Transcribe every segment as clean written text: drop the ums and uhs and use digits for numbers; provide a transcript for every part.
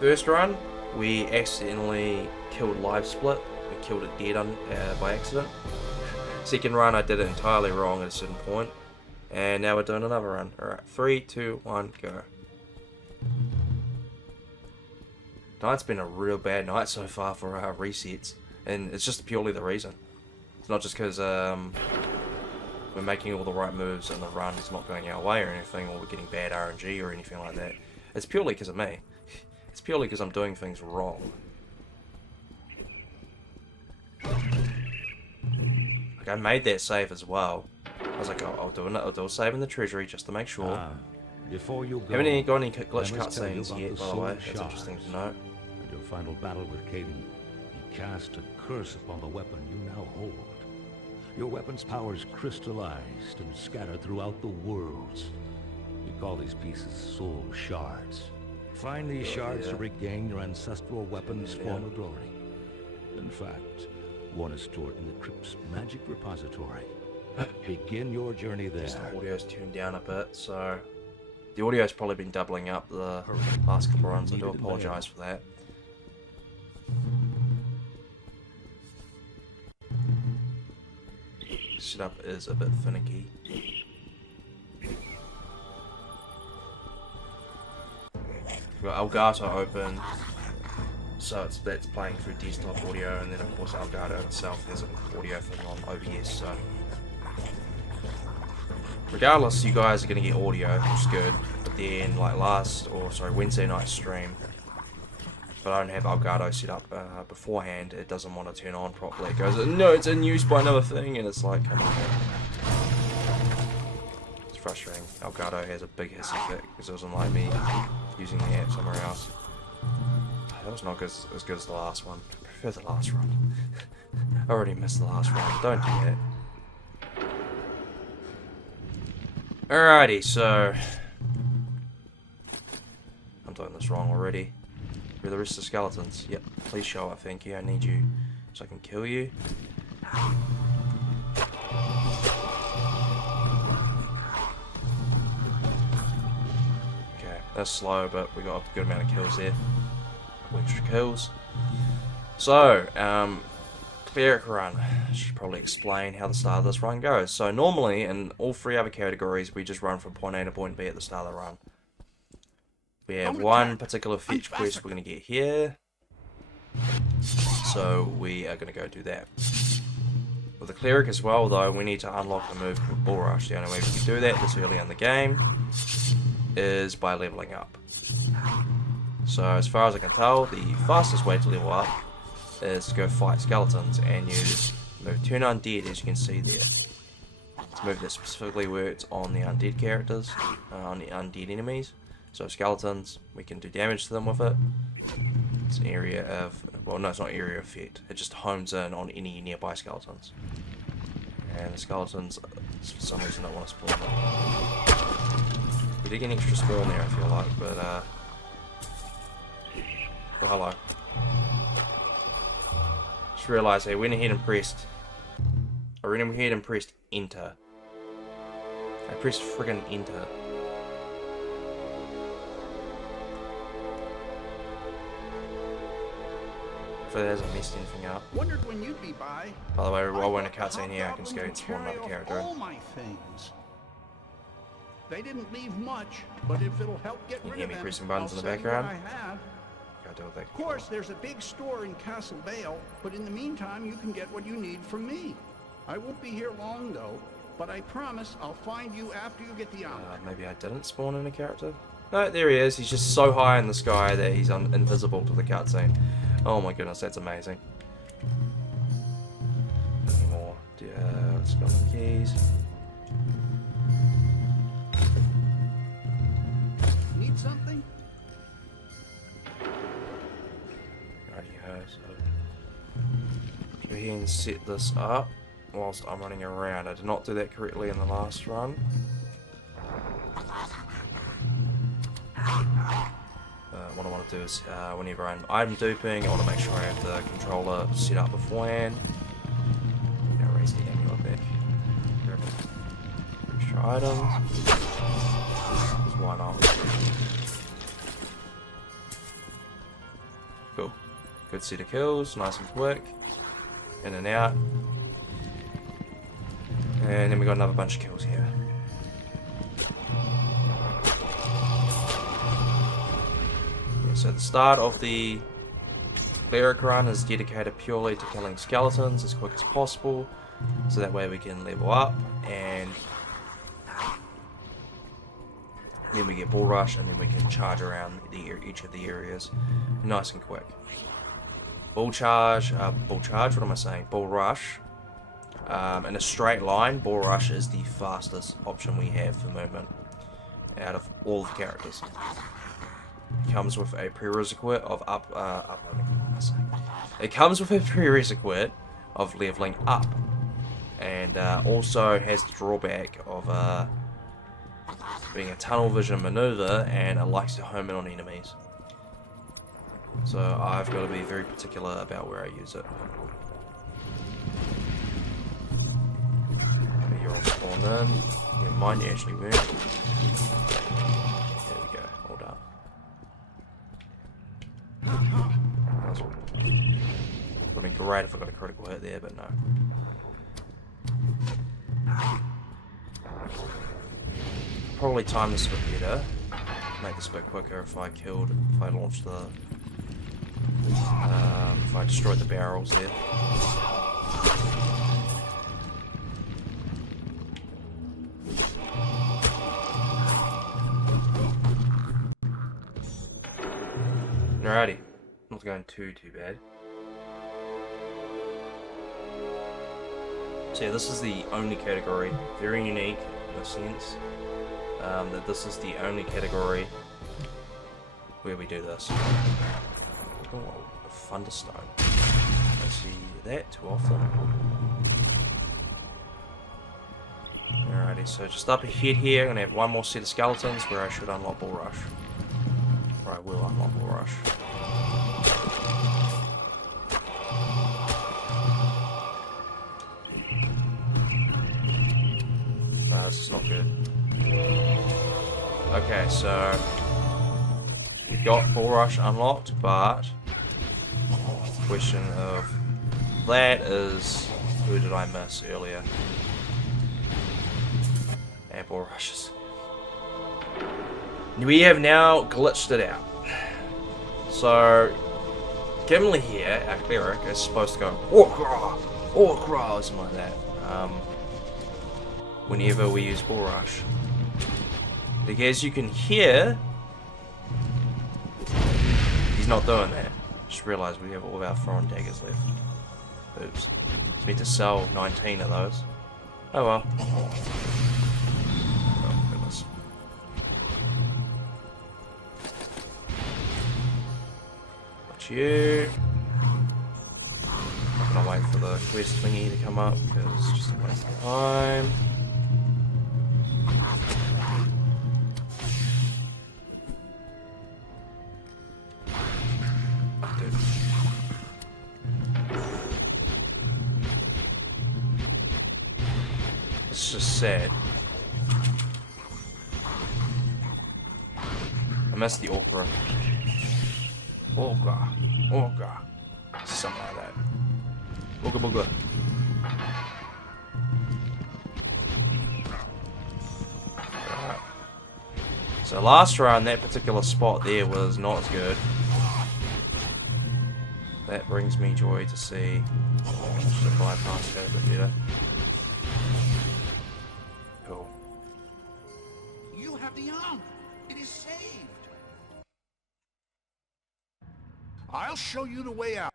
First run, we accidentally killed live split. We killed it dead by accident. Second run, I did it entirely wrong at a certain point. And now we're doing another run. Alright, 3, 2, 1, go. Night's been a real bad night so far for our resets. And it's just purely the reason. It's not just because we're making all the right moves and the run is not going our way or anything, or we're getting bad RNG or anything like that. It's purely because of me. It's purely because I'm doing things wrong. Like, I made that save as well. I was like, I'll do a save in the treasury just to make sure. Before you go, Haven't got any glitch cutscenes yet, by the way. That's interesting to note. In your final battle with Caden, he cast a curse upon the weapon you now hold. Your weapon's powers crystallized and scattered throughout the worlds. We call these pieces soul shards. Find these shards to regain your ancestral weapon's former glory. In fact, one is stored in the crypt's magic repository. Begin your journey there. The audio's tuned down a bit, so the audio's probably been doubling up the last couple runs. I do apologise for that. Setup is a bit finicky. We've got Elgato open, so that's playing through desktop audio, and then of course Elgato itself has an audio thing on OBS, so regardless, you guys are going to get audio, which is good. But then, like Wednesday night stream, if I don't have Elgato set up beforehand, it doesn't want to turn on properly. It goes, no, it's in use by another thing, and it's like, come on. It's frustrating. Elgato has a big hissy fit because it doesn't like me using the app somewhere else. That was not as good as the last one. I prefer the last run. I already missed the last run. Don't do that. Alrighty, so I'm doing this wrong already. Where are the rest of the skeletons? Yep, please show up, thank you. I need you so I can kill you. Okay, that's slow, but we got a good amount of kills there. A couple extra kills. So, Cleric run. I should probably explain how the start of this run goes. So normally, in all three other categories, we just run from point A to point B at the start of the run. We have one particular fetch quest we're going to get here. So we are going to go do that. With the Cleric as well, though, we need to unlock the move called Bull Rush. The only way we can do that this early in the game is by leveling up. So as far as I can tell, the fastest way to level up is to go fight skeletons, and you move turn undead, as you can see there. This move that specifically works on the undead characters, on the undead enemies. So skeletons, we can do damage to them with it. It's an area of, well, no, it's not area of effect. It just homes in on any nearby skeletons. And the skeletons, for some reason, don't want to spawn. We did get an extra spawn there, I feel like, but well, hello. Just realised I went ahead and pressed enter. I pressed friggin' enter. If it hasn't messed anything up. Wondered when you'd be by the way, while we're in a cutscene here, I can just go and spawn another character. All my things. They didn't leave much, but if it'll help get rid of them, you hear me pressing buttons in the I'll send you background? what I have. Of course, there's a big store in Castle Vale, but in the meantime, you can get what you need from me. I won't be here long, though, but I promise I'll find you after you get the honor. Maybe I didn't spawn in a character? No, there he is. He's just so high in the sky that he's invisible to the cutscene. Oh my goodness, that's amazing. Any more? Let's go on the keys. Need something? Rightio, so go ahead and set this up whilst I'm running around. I did not do that correctly in the last run. What I want to do is, whenever I'm item duping, I want to make sure I have the controller set up beforehand. I'm going to raise the amulet back. Grab extra items. Because why not? Cool. Good set of kills, nice and quick. In and out. And then we got another bunch of kills here. Yeah, so the start of the Cleric run is dedicated purely to killing skeletons as quick as possible, so that way we can level up, and then we get Bull Rush, and then we can charge around each of the areas nice and quick. Bull Rush, Bull Rush. In a straight line, Bull Rush is the fastest option we have for movement out of all the characters. It comes with a prerequisite of uploading. It comes with a prerequisite of leveling up, and also has the drawback of being a tunnel vision maneuver, and it likes to home in on enemies. So I've got to be very particular about where I use it. You're all spawned in. Yeah, mine actually worked. There we go. All done. Would have been great if I got a critical hit there, but no. Probably time this a bit better. Make this a bit quicker if I launched the, if I destroyed the barrels there. Alrighty, not going too bad. So yeah, this is the only category, very unique in a sense, that this is the only category where we do this. Oh, a thunderstone. Don't see that too often. Alrighty, so just up ahead here, I'm going to have one more set of skeletons where I should unlock Bull Rush. Or I will unlock Bull Rush. No, this is not good. Okay, so we got Bull Rush unlocked, but the question of that is, who did I miss earlier? And Bull Rushes. We have now glitched it out. So Gimli here, our cleric, is supposed to go Orkra, or something like that. Whenever we use Bull Rush. Because you can hear he's not doing that. Just realised we have all of our foreign daggers left. Oops. It's meant to sell 19 of those. Oh well. Oh goodness. Got you. Not gonna wait for the quest thingy to come up because it's just a waste of time. It's just sad. I missed the Orkra. Orkra. Something like that. Booga booga. Right. So last round, that particular spot there was not as good. That brings me joy to see. Should have bypassed that a bit better. Cool. You have the honor. It is saved. I'll show you the way out.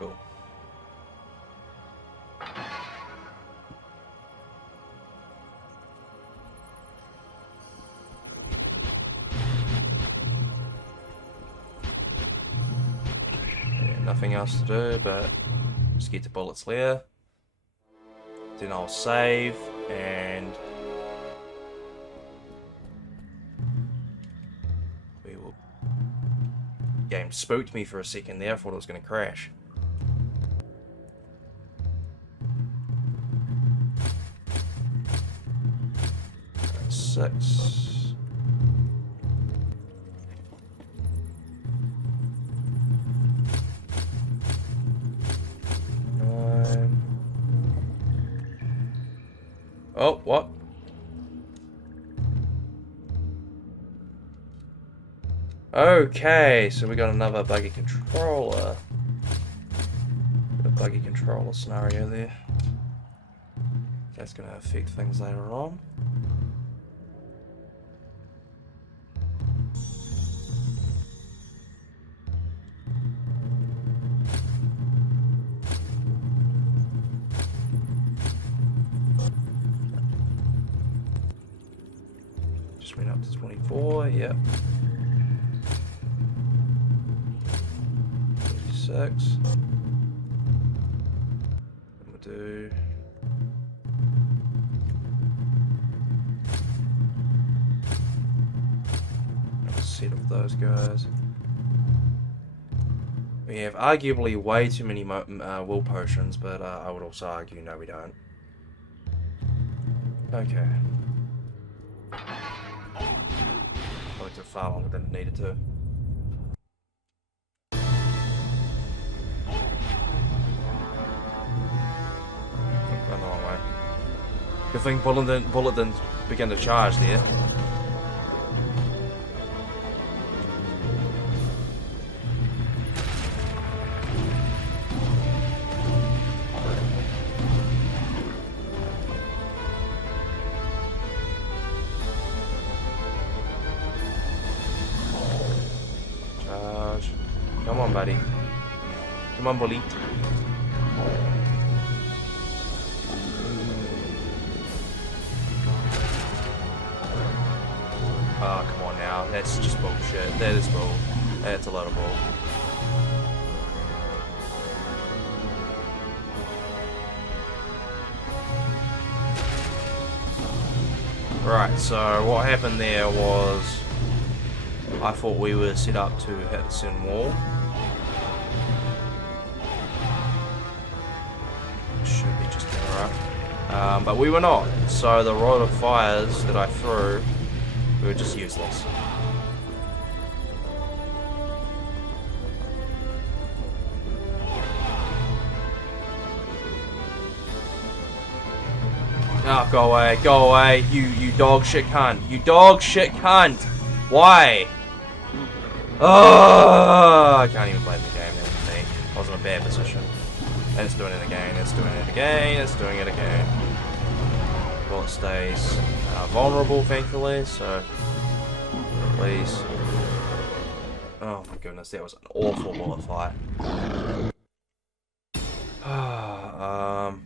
Cool. Nothing else to do but just get to Bulette's lair. Then I'll save and we will. Game spooked me for a second there. I thought it was going to crash. 6. 9. Oh, what? Okay, so we got another buggy controller. A buggy controller scenario there. That's going to affect things later on. Just went up to 24, yep. 36. We'll do... a set of those guys. We have arguably way too many will potions, but I would also argue no we don't. Okay. I took far longer than it needed to. Going the wrong way. Good thing Bulette didn't begin to charge there. Charge. Come on, buddy. Come on, bully. Oh, come on now. That's just bullshit. That is bull. That's a lot of bull. Right, so what happened there was I thought we were set up to hit the certain wall. Should be just alright. But we were not. So the rod of fires that I threw, we were just useless. Oh, go away, you dog shit cunt. You dog shit cunt! Why? Oh, I can't even play the game, that was me. I was in a bad position. And it's doing it again, it's doing it again, it's doing it again. Well, it stays vulnerable, thankfully, so please. Oh my goodness, that was an awful bullet fight.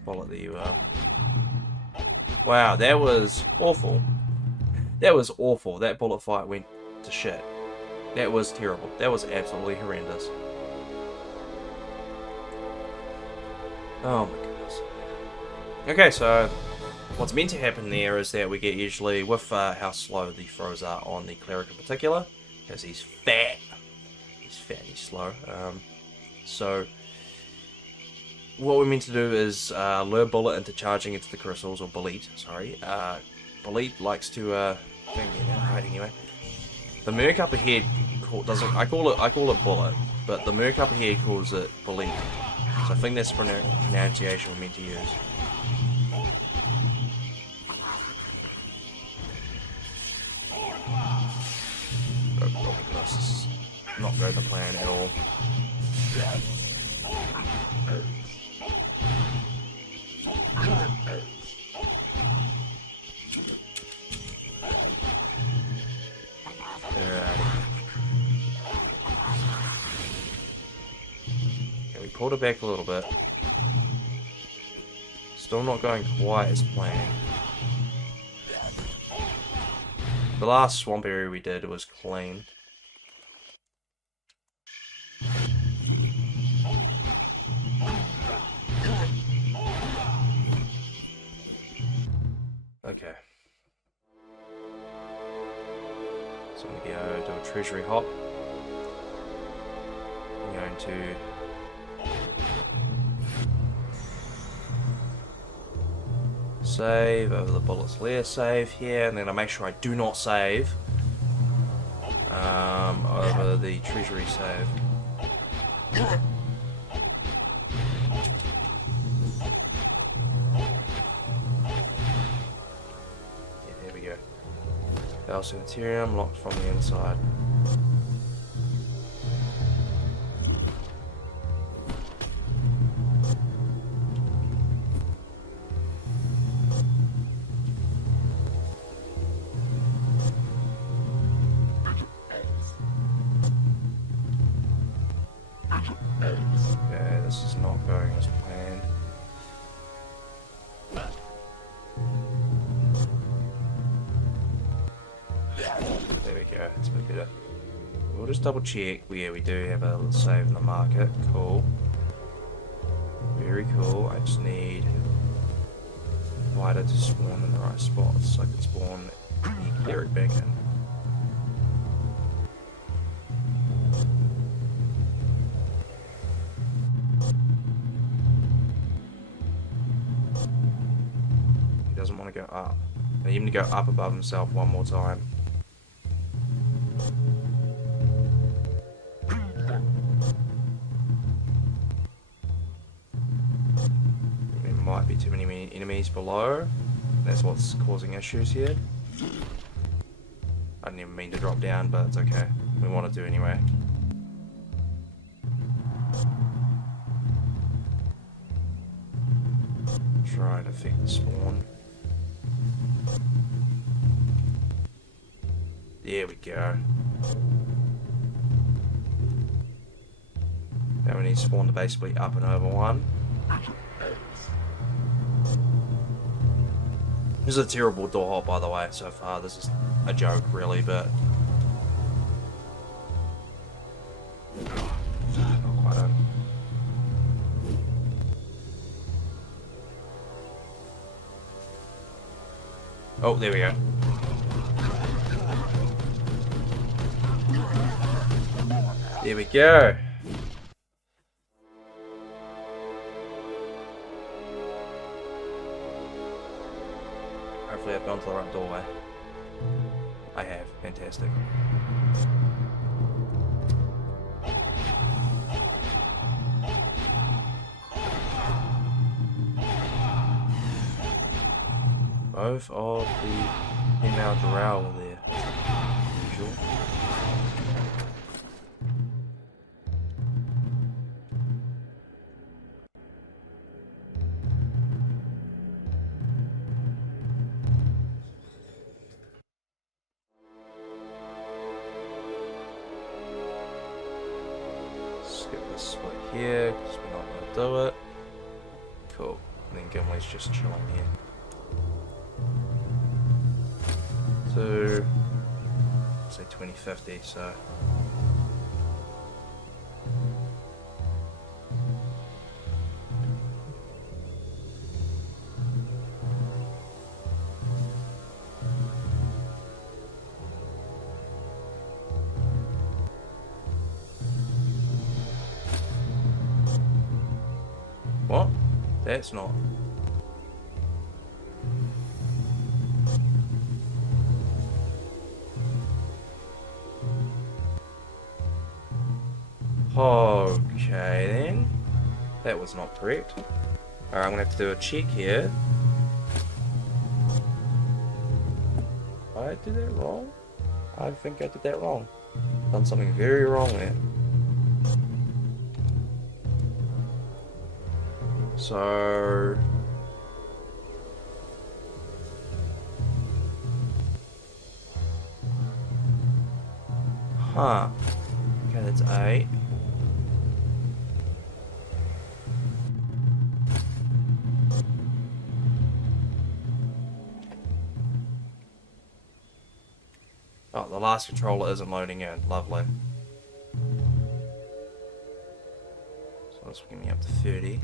Bullet, there you are. Wow, that was awful. That was awful. That bullet fight went to shit. That was terrible. That was absolutely horrendous. Oh my goodness. Okay, so what's meant to happen there is that we get usually, with how slow the throws are on the Cleric in particular, because he's fat. He's fat and he's slow. So what we're meant to do is lure Bulette into charging into the crystals, or Bulette, sorry. Bulette likes to, right anyway. The merc up ahead doesn't, I call it Bulette, but the merc up ahead calls it Bulette. So I think that's the pronunciation we're meant to use. Oh my gosh, this is not going to plan at all. Okay, we pulled it back a little bit. Still not going quite as planned. The last swamp area we did was clean. Okay. So I'm going to go do a treasury hop. I'm going to save over the Bullette's Lair save here, and then I make sure I do not save over the treasury save. Yeah, there we go. Bell Sanitarium locked from the inside. Okay, this is not going as planned. There we go, it's a bit better. We'll just double check. Yeah, we do have a little save in the market. Cool. Very cool. I just need Spider to spawn in the right spots so I can spawn the Cleric back in. He doesn't want to go up. I need him to go up above himself one more time. There might be too many enemies below. That's what's causing issues here. I didn't even mean to drop down, but it's okay. We want to do anyway. Try to affect the spawn. There we go. Now we need spawn to basically up and over one. This is a terrible door hop, by the way, so far. This is a joke, really, but not quite done. Oh, there we go. There we go. Hopefully I've gone to the right doorway. I have. Fantastic. Both of the female drow are there. Usual. Skip this split here because we're not going to do it. Cool. And then Gimli's just chilling here. To say 2050, so what? That's not. Okay then, that was not correct. Alright, I'm gonna have to do a check here. Did I do that wrong? I think I did that wrong. Done something very wrong there. So huh. Okay, that's 8. Oh, the last controller isn't loading in. Lovely. So that's getting me up to 30.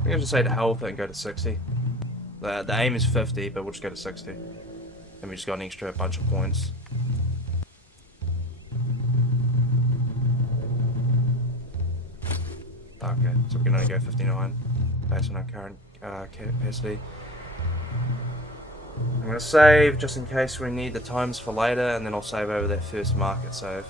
I'm going to say to hell with it and go to 60. The aim is 50, but we'll just go to 60. And we just got an extra bunch of points. Okay, so we can only go 59 based on our current capacity. I'm going to save just in case we need the times for later, and then I'll save over that first market save.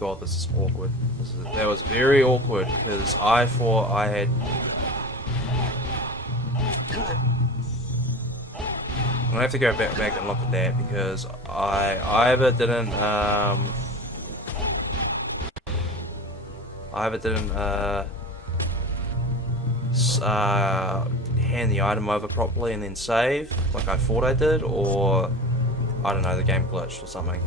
God, this is awkward. That was very awkward because I thought I had. I'm gonna have to go back and look at that because I either didn't hand the item over properly and then save like I thought I did, or I don't know, the game glitched or something.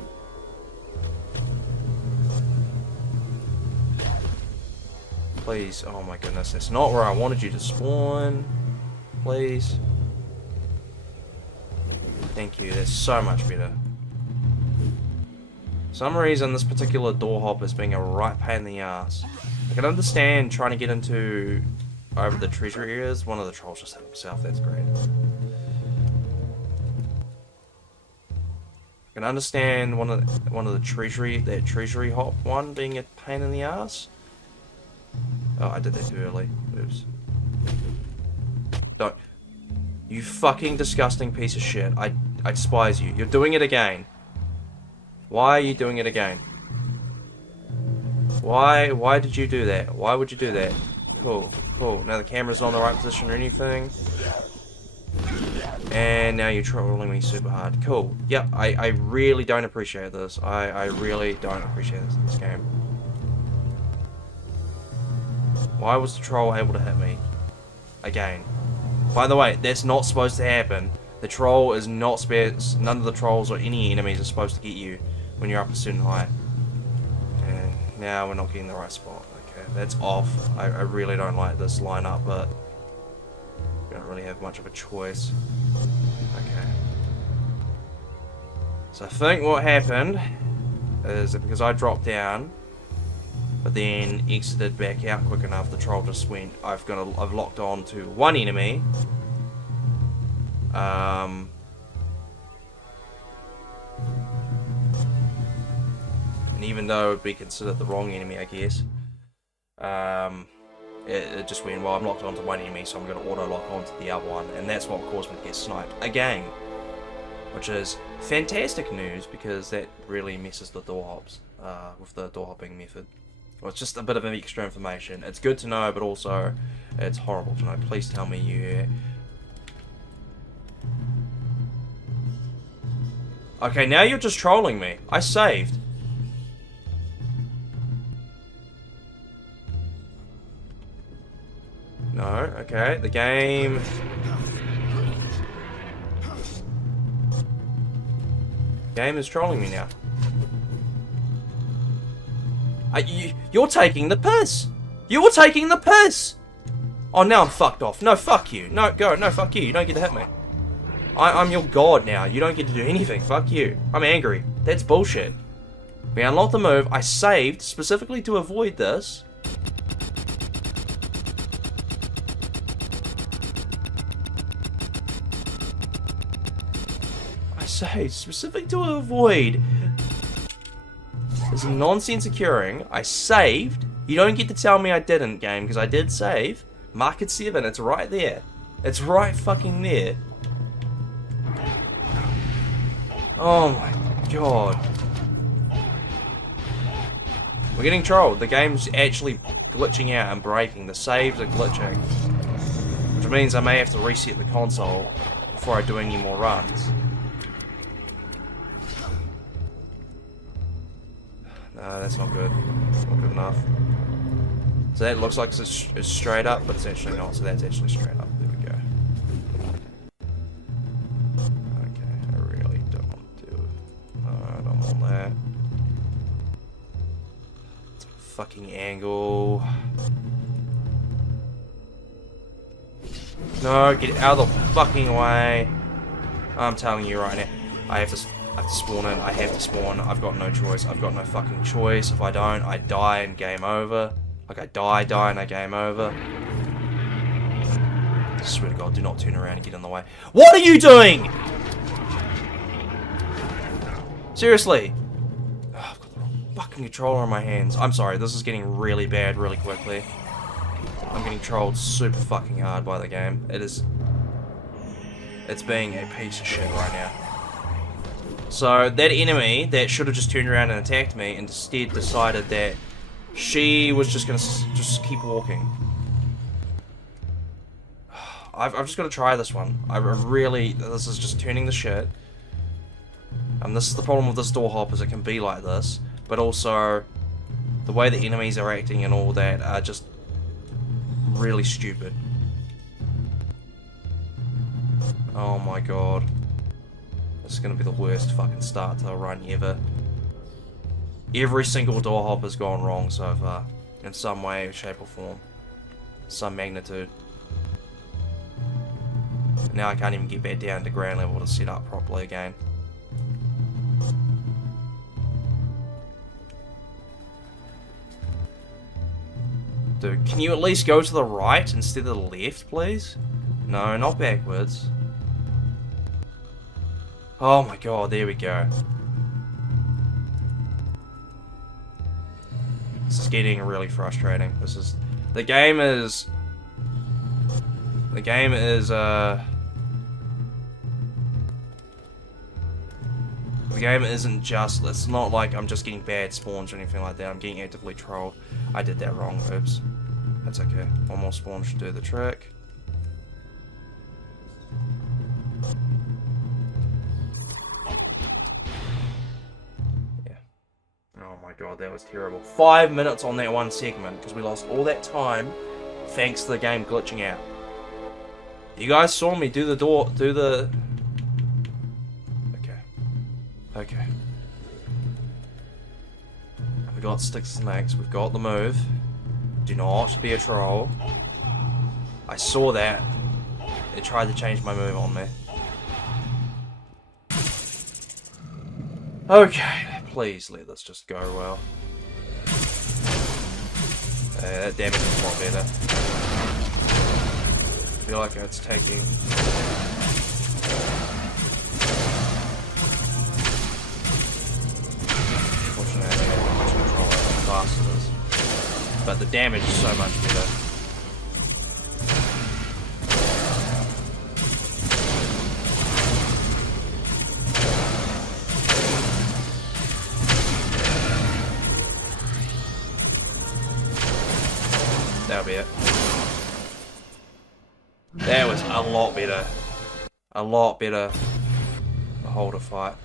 Please, oh my goodness, that's not where I wanted you to spawn. Please. Thank you, that's so much better. For some reason, this particular door hop is being a right pain in the ass. I can understand trying to get into over the treasure areas. One of the trolls just hit himself, that's great. I can understand one of the treasury hop one being a pain in the ass. Oh, I did that too early. Oops. Don't. You fucking disgusting piece of shit. I despise you. You're doing it again. Why are you doing it again? Why did you do that? Why would you do that? Cool, cool. Now the camera's on the right position or anything. And now you're trolling me super hard. Cool. Yep, I really don't appreciate this. I really don't appreciate this game. Why was the troll able to hit me? Again. By the way, that's not supposed to happen. The troll is not supposed... None of the trolls or any enemies are supposed to get you when you're up a certain height. And now we're not getting the right spot. Okay, that's off. I really don't like this lineup, but... we don't really have much of a choice. Okay. So I think what happened is that because I dropped down, but then exited back out quick enough, the troll just went, I've locked on to one enemy. And even though it would be considered the wrong enemy, I guess, it just went, well, I'm locked onto one enemy, so I'm going to auto-lock onto the other one, and that's what caused me to get sniped again. Which is fantastic news, because that really messes the door hops, with the door hopping method. Well, it's just a bit of extra information. It's good to know, but also it's horrible to know. Please tell me you... Okay, now you're just trolling me. I saved. No, okay, the game... game is trolling me now. You're taking the piss! You're taking the piss! Oh, now I'm fucked off. No, fuck you. No, go. No, fuck you. You don't get to hit me. I'm your god now. You don't get to do anything. Fuck you. I'm angry. That's bullshit. We unlocked the move. I saved specifically to avoid this. I saved specifically to avoid this nonsense occurring. I saved. You don't get to tell me I didn't, game, because I did save. Market 7, it's right there. It's right fucking there. Oh my god. We're getting trolled. The game's actually glitching out and breaking. The saves are glitching. Which means I may have to reset the console before I do any more runs. No, that's not good. Not good enough. So that looks like it's straight up, but it's actually not. So that's actually straight up. There we go. Okay, I really don't want to do it. I don't want that. Fucking angle. No, get out of the fucking way. I'm telling you right now. I have to spawn in. I have to spawn. I've got no choice. I've got no fucking choice. If I don't, I die and game over. Like I die and I game over. I swear to God, do not turn around and get in the way. What are you doing? Seriously. Oh, I've got the wrong fucking controller in my hands. I'm sorry, this is getting really bad really quickly. I'm getting trolled super fucking hard by the game. It's being a piece of shit right now. So, that enemy that should have just turned around and attacked me instead decided that she was just gonna just keep walking. I've just got to try this one. This is just turning the shit. And this is the problem with this door hop, is it can be like this, but also the way the enemies are acting and all that are just really stupid. Oh my god. This is going to be the worst fucking start to a run ever. Every single door hop has gone wrong so far, in some way, shape or form. Some magnitude. Now I can't even get back down to ground level to set up properly again. Dude, can you at least go to the right instead of the left, please? No, not backwards. Oh my god, there we go. This is getting really frustrating. The game isn't just, it's not like I'm just getting bad spawns or anything like that. I'm getting actively trolled. I did that wrong, oops. That's okay. One more spawn should do the trick. Yeah. Oh my god, that was terrible. 5 minutes on that one segment, because we lost all that time thanks to the game glitching out. You guys saw me do the... Okay. We got sticks and snakes. We've got the move. Do not be a troll. I saw that. It tried to change my move on me. Okay, please let this just go well. That damage is a lot better. I feel like it's taking... Fast it is. But the damage is so much better. That'll be it. That was a lot better. A lot better. Beholder fight.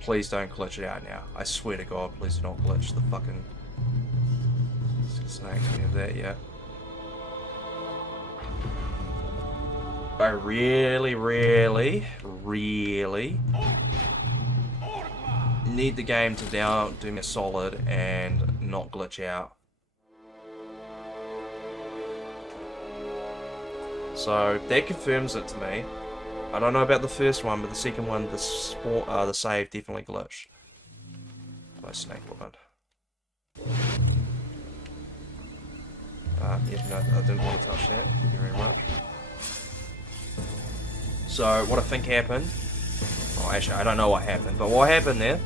Please don't glitch it out now. I swear to God, please do not glitch the fucking snakes. We have that, yeah. I really need the game to now do me a solid and not glitch out. So that confirms it to me. I don't know about the first one, but the second one, the save definitely glitched. By snake woman. Yeah, no, I didn't want to touch that. Thank you very much. So, what I think happened... Oh, actually, I don't know what happened, but what happened there...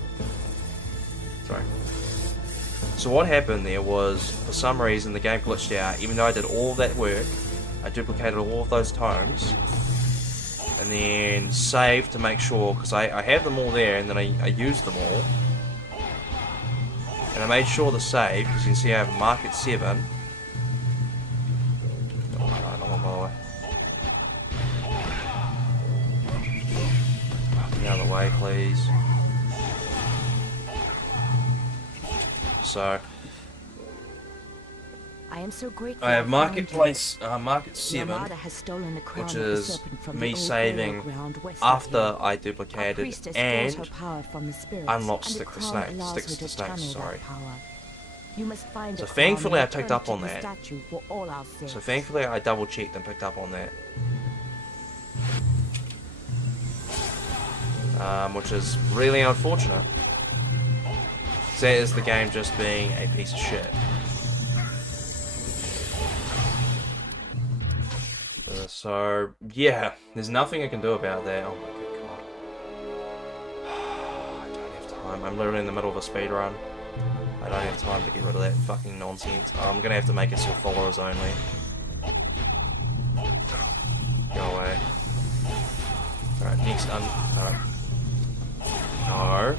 Sorry. So what happened there was, for some reason, the game glitched out. Even though I did all that work, I duplicated all of those tomes, and then saved to make sure, because I have them all there, and then I used them all. And I made sure to save, because you can see I have mark at 7. Oh, another one, by the way. Get out of the way, please. So, I am so grateful. I have found Marketplace, Market you. 7, Yamada has stolen the crown which of the is serpent from me the old saving burial ground west after of here. I Our duplicated priestess draws and her power from the spirits, unlock and the Stick to crown Snakes. allows Sticks her to to Snakes, channel sorry. that power. You must find So the crown thankfully and I picked return up it to on the that. statue for all our sins. So thankfully I double checked and picked up on that. Which is really unfortunate. So that is the game just being a piece of shit. So yeah, there's nothing I can do about that. Oh my good god. I don't have time. I'm literally in the middle of a speedrun. I don't have time to get rid of that fucking nonsense. I'm gonna have to make it so followers only. Go away. Alright, next no. No.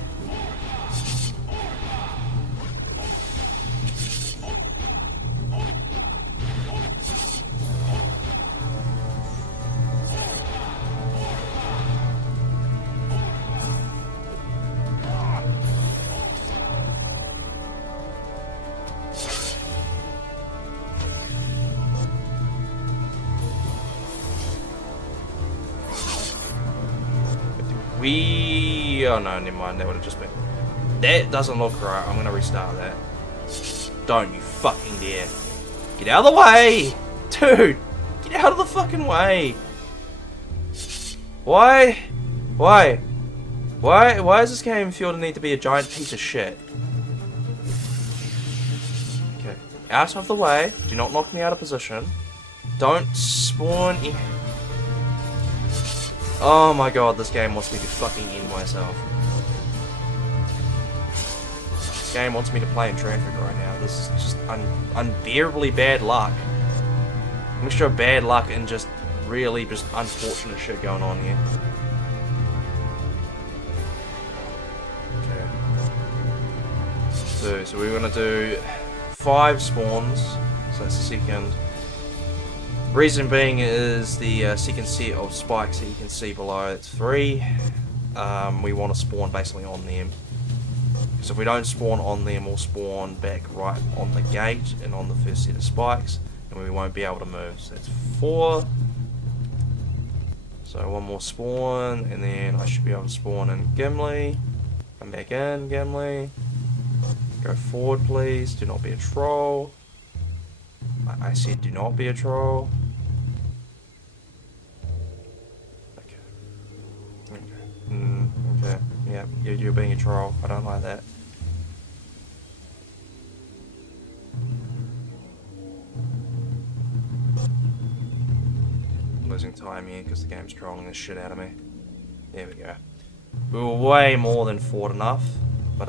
Oh no, never mind, that would have just been... That doesn't look right, I'm gonna restart that. Don't you fucking dare. Get out of the way! Dude! Get out of the fucking way! Why? Why? Why does this game feel to need to be a giant piece of shit? Okay, out of the way. Do not knock me out of position. Don't spawn in... Oh my god, this game wants me to fucking end myself. This game wants me to play in traffic right now. This is just unbearably bad luck. A mixture of bad luck and just really just unfortunate shit going on here. Okay. So we're gonna do 5 spawns. So that's the second. Reason being is the second set of spikes that you can see below, it's 3. We want to spawn basically on them. So if we don't spawn on them, we'll spawn back right on the gate and on the first set of spikes, and we won't be able to move. So that's 4. So 1 more spawn, and then I should be able to spawn in Gimli. Come back in, Gimli. Go forward, please. Do not be a troll. I said do not be a troll. Okay, yeah, you're being a troll. I don't like that. I'm losing time here because the game's trolling the shit out of me. There we go. We were way more than forward enough, but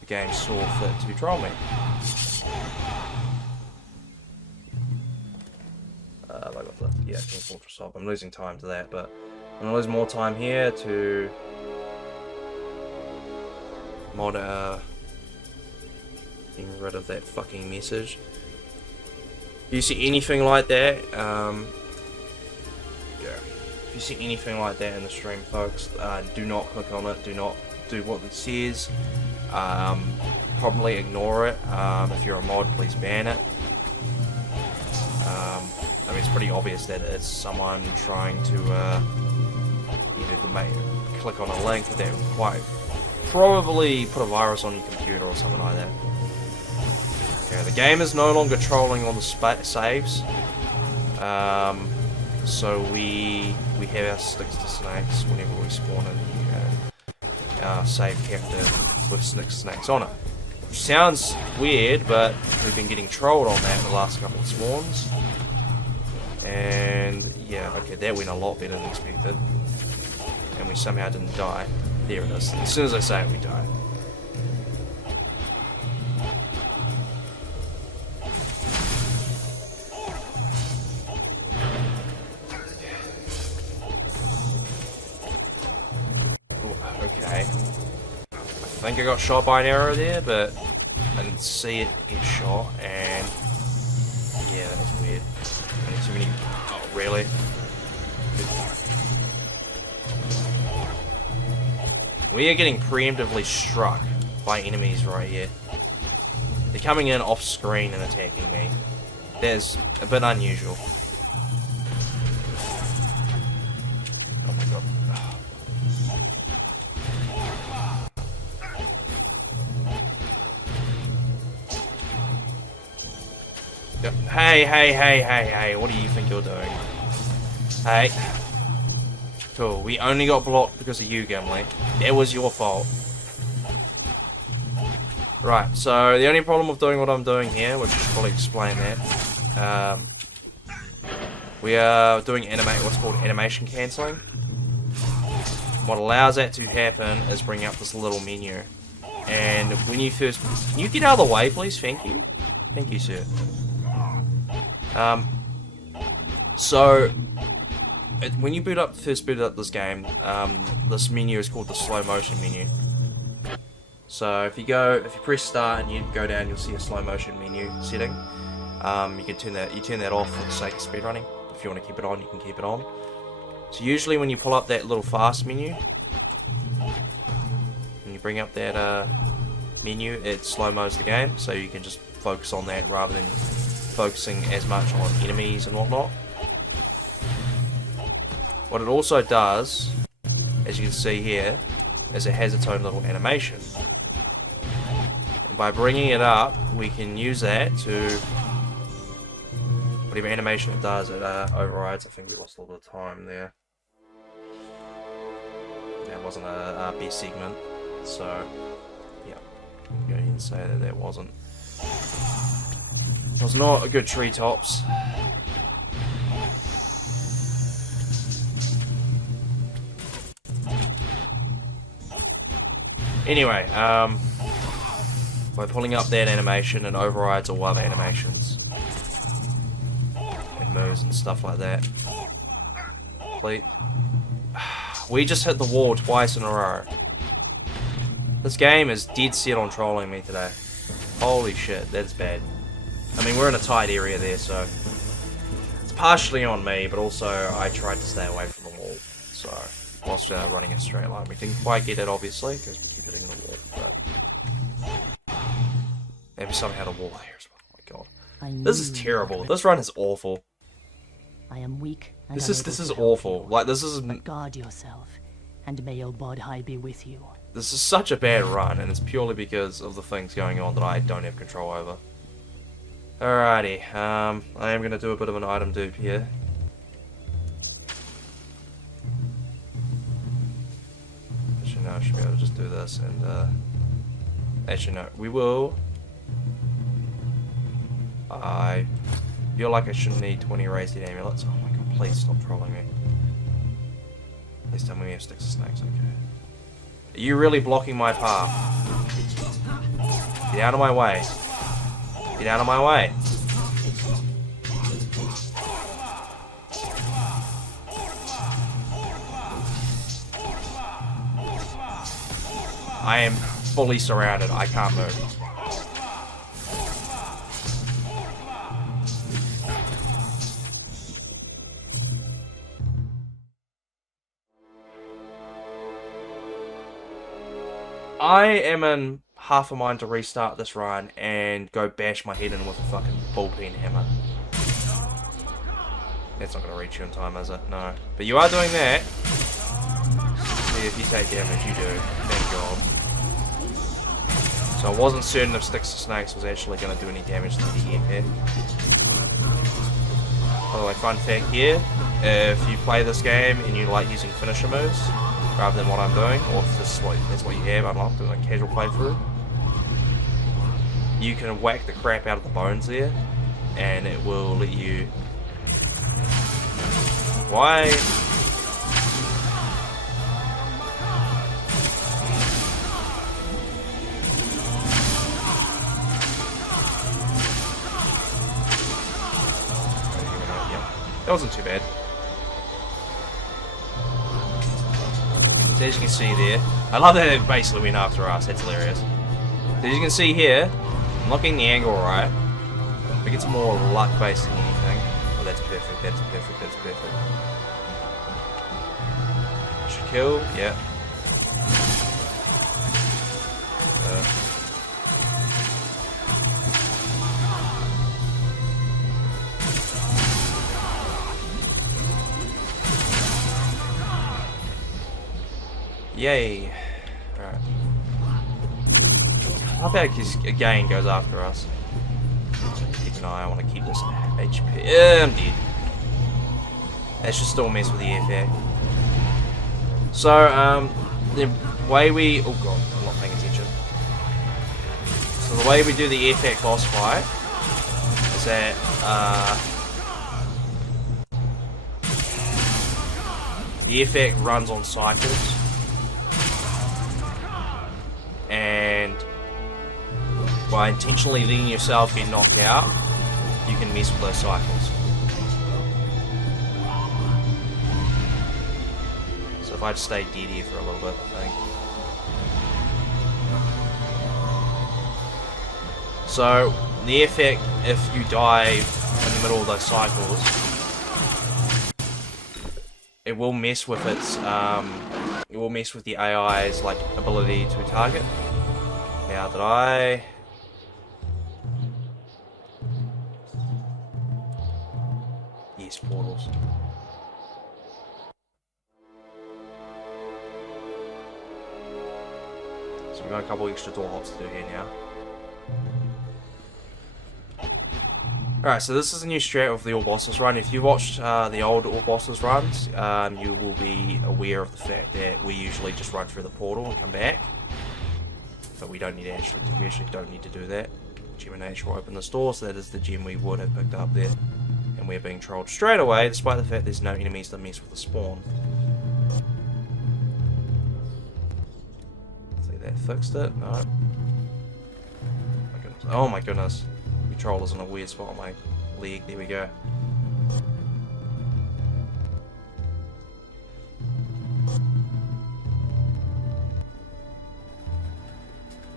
the game saw fit to troll me. I got the King Fortress up. I'm losing time to that, but I'm gonna lose more time here to mod getting rid of that fucking message. If you see anything like that, if you see anything like that in the stream, folks, do not click on it. Do not do what it says. Probably ignore it. If you're a mod, please ban it. I mean, it's pretty obvious that it's someone trying to either click on a link that will quite probably put a virus on your computer or something like that. Okay, the game is no longer trolling on the saves, so we have our sticks to snakes whenever we spawn in our save character with snakes on it. Which sounds weird, but we've been getting trolled on that the last couple of spawns. And yeah, okay, that went a lot better than expected. And we somehow didn't die. There it is. As soon as I say it, we die. Ooh, okay. I think I got shot by an arrow there, but I didn't see it get shot, and yeah, that was weird. Too many. Oh, really? We are getting preemptively struck by enemies right here. They're coming in off screen and attacking me. That is a bit unusual. Oh my god. Hey, what do you think you're doing? Hey. Cool, we only got blocked because of you, Gimli. That was your fault. Right, so the only problem with doing what I'm doing here, which should probably explain that, we are doing what's called animation cancelling. What allows that to happen is bring up this little menu. And when you first... Can you get out of the way, please? Thank you. Thank you, sir. When you first boot up this game, this menu is called the slow motion menu. So if you press start and you go down, you'll see a slow motion menu setting. You can turn that off for the sake of speedrunning. If you want to keep it on, you can keep it on. So usually when you pull up that little fast menu, and you bring up that menu, it slow-mos the game, so you can just focus on that rather than focusing as much on enemies and whatnot. What it also does, as you can see here, is it has its own little animation. And by bringing it up, we can use that to... Whatever animation it does, it overrides. I think we lost a little bit of time there. That wasn't a best segment, so yeah, you can say that wasn't. It was not a good treetops. Anyway, by pulling up that animation, it overrides all other animations and moves and stuff like that. We just hit the wall twice in a row. This game is dead set on trolling me today. Holy shit, that's bad. I mean, we're in a tight area there, so it's partially on me, but also I tried to stay away from the wall. So, whilst running a straight line, we didn't quite get it, obviously, because we keep hitting the wall. But maybe somehow had a wall there as well. Oh my god, this is terrible. This run is awful. I am weak. This is awful. Like, this is... But guard yourself, and may El Bodhi be with you. This is such a bad run, and it's purely because of the things going on that I don't have control over. Alrighty, I am going to do a bit of an item dupe here. Actually, no, I should be able to just do this, and, actually, no, we will... I feel like I shouldn't need 20 raised dead amulets. Oh my god, please stop trolling me. Please tell me we have sticks and snakes, okay. Are you really blocking my path? Get out of my way. Get out of my way. I am fully surrounded. I can't move. I am in half a mind to restart this run and go bash my head in with a fucking bullpen hammer. That's not going to reach you in time, is it? No. But you are doing that. See, if you take damage, you do. Thank God. So I wasn't certain if Sticks to Snakes was actually going to do any damage to the EMP. By the way, fun fact here, if you play this game and you like using finisher moves, rather than what I'm doing, or if this is that's what you have unlocked in a casual playthrough, you can whack the crap out of the bones there, and it will let you... Why? That wasn't too bad. So as you can see there, I love that it basically went after us, that's hilarious. So as you can see here, I'm looking the angle right. I think it's more luck based than anything. Oh, that's perfect, that's perfect, that's perfect. Should kill, yeah. Yay. Alright. I think his again goes after us. Keep an eye, I want to keep this HP. I'm dead. That should still mess with the air effect. So, the way we... Oh god, I'm not paying attention. So the way we do the air effect boss fight is that, the effect runs on cycles. And by intentionally letting yourself get knocked out, you can mess with those cycles. So if I just stay dead here for a little bit, I think. So the effect, if you die in the middle of those cycles, it will mess with its it will mess with the AI's like ability to target. Now did I... Yes, portals. So we've got a couple extra door hops to do here now. Alright, so this is a new strat of the All Bosses run. If you watched the old All Bosses runs, you will be aware of the fact that we usually just run through the portal and come back. But we don't need we actually don't need to do that. Gem and H will open this door, so that is the gem we would have picked up there. And we're being trolled straight away, despite the fact there's no enemies that mess with the spawn. See, that fixed it? No. Oh my goodness. Controller's in a weird spot on my leg. There we go.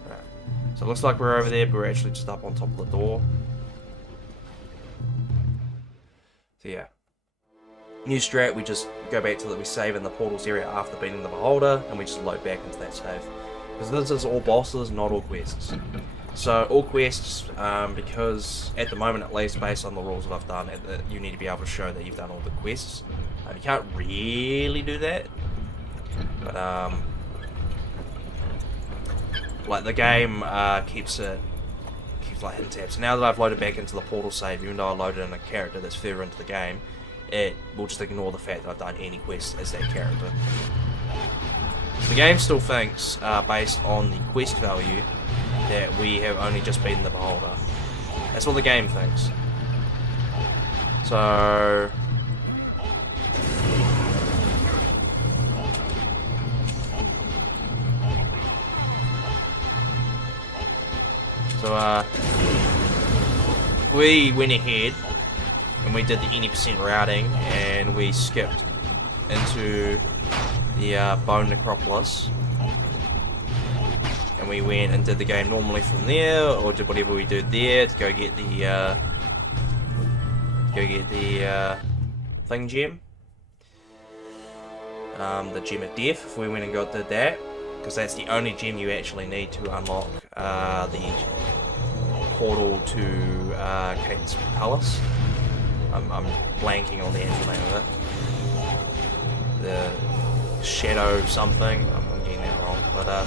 Right. So it looks like we're over there, but we're actually just up on top of the door. So yeah. New strat, we just go back to we save in the portals area after beating the Beholder, and we just load back into that save. Because this is all bosses, not all quests. So all quests, because at the moment at least, based on the rules that I've done, you need to be able to show that you've done all the quests. You can't really do that, but like the game keeps like hidden tabs. So now that I've loaded back into the portal save, even though I loaded in a character that's further into the game, it will just ignore the fact that I've done any quests as that character. The game still thinks, based on the quest value, that we have only just beaten the Beholder. That's what the game thinks. So... we went ahead and we did the any % routing and we skipped into the Bone Necropolis. And we went and did the game normally from there, or did whatever we did there to go get the thing gem, the gem of death. If we went and did that, because that's the only gem you actually need to unlock the portal to Caden's Palace. I'm blanking on the actual name of it. The Shadow something. I'm getting that wrong, but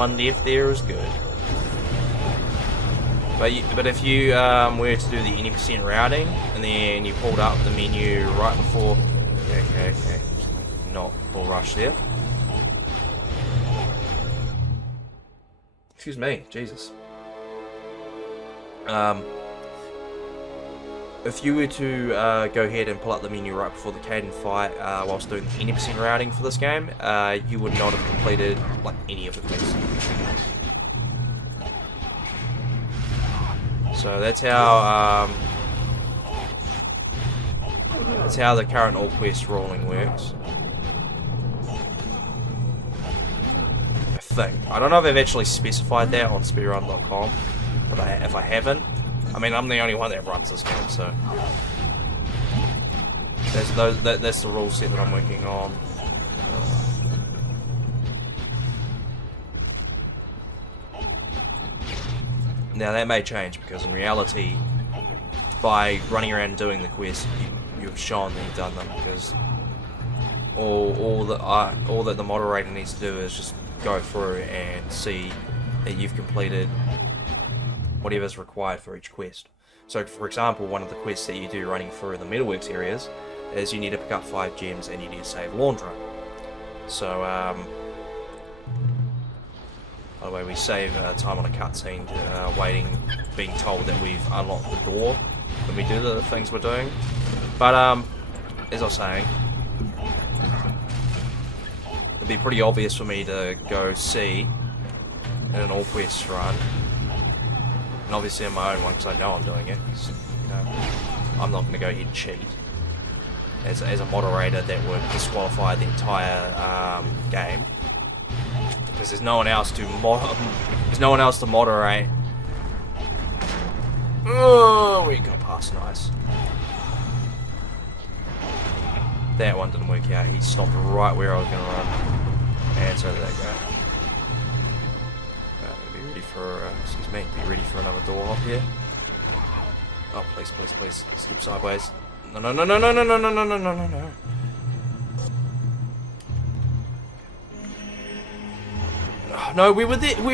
one death there is good. But if you were to do the any % routing and then you pulled up the menu right before, okay, not bull rush there. Excuse me, Jesus. If you were to go ahead and pull up the menu right before the Caden fight whilst doing the any % routing for this game, you would not have completed like any of the quests. So that's how the current all quest rolling works. I think. I don't know if they've actually specified that on speedrun.com, but if I haven't, I mean, I'm the only one that runs this game, so that's the rule set that I'm working on. Now that may change, because in reality, by running around and doing the quest, you've shown that you've done them, because all that the moderator needs to do is just go through and see that you've completed whatever's required for each quest. So for example, one of the quests that you do running through the metalworks areas is you need to pick up 5 gems and you need to save Laundra. So by the way, we save time on a cutscene waiting, being told that we've unlocked the door when we do the things we're doing. But as I was saying, it'd be pretty obvious for me to go see in an all quests run, and obviously in my own one because I know I'm doing it. So, you know, I'm not going to go ahead and cheat. As a moderator, that would disqualify the entire game, because there's no one else to moderate. Oh, we got past, nice. That one didn't work out. He stopped right where I was going to run, and so did that guy. Be ready for, excuse me, be ready for another door hop here. Oh, please, please, please, skip sideways. No, no, no, no, no, no, no, no, no, no, no, no, no. No, we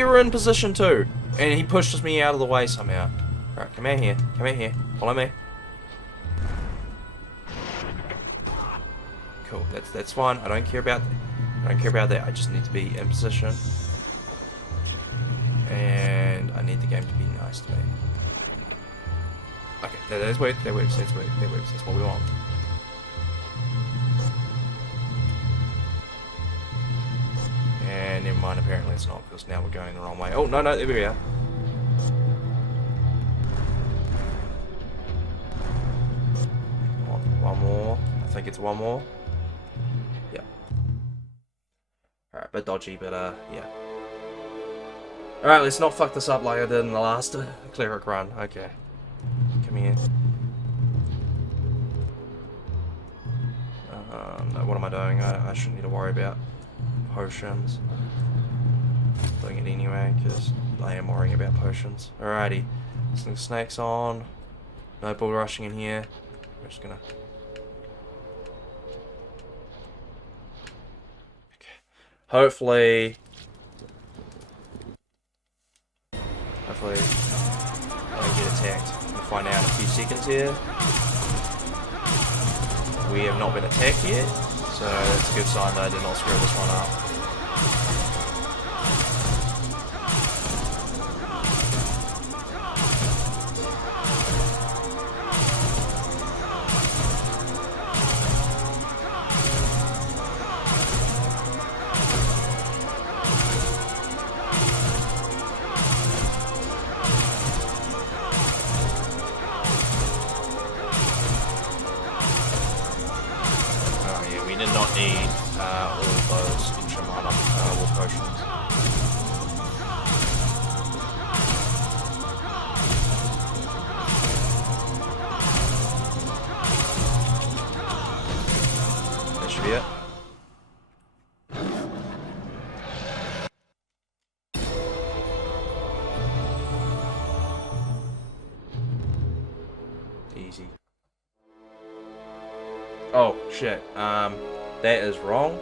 were in position too, and he pushed me out of the way somehow. Alright, come out here, follow me. Cool, that's fine. I don't care about that. I just need to be in position, and I need the game to be nice to me. Okay, that works. That's what we want. And never mind, apparently it's not, because now we're going the wrong way. Oh, no, there we are. One more. I think it's one more. Yep. Alright, bit dodgy, but yeah. Alright, let's not fuck this up like I did in the last Cleric run. Okay. Come here. No, what am I doing? I shouldn't need to worry about potions. Doing it anyway, because I am worrying about potions. Alrighty. Snakes on. No bull rushing in here. We're just gonna... Okay. Hopefully I don't get attacked. We'll find out in a few seconds here. We have not been attacked yet, so that's a good sign that I did not screw this one up. Need all those extra mana war potions. That should be it. Easy. Oh shit. That is wrong.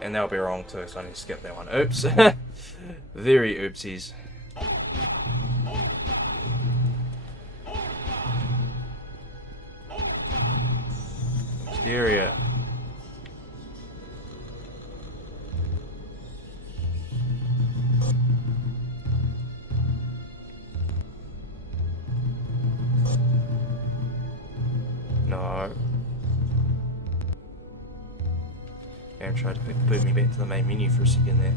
And that'll be wrong too, so I need to skip that one. Oops. Very oopsies. Exterior. No. I'm trying to boot me back to the main menu for a second there.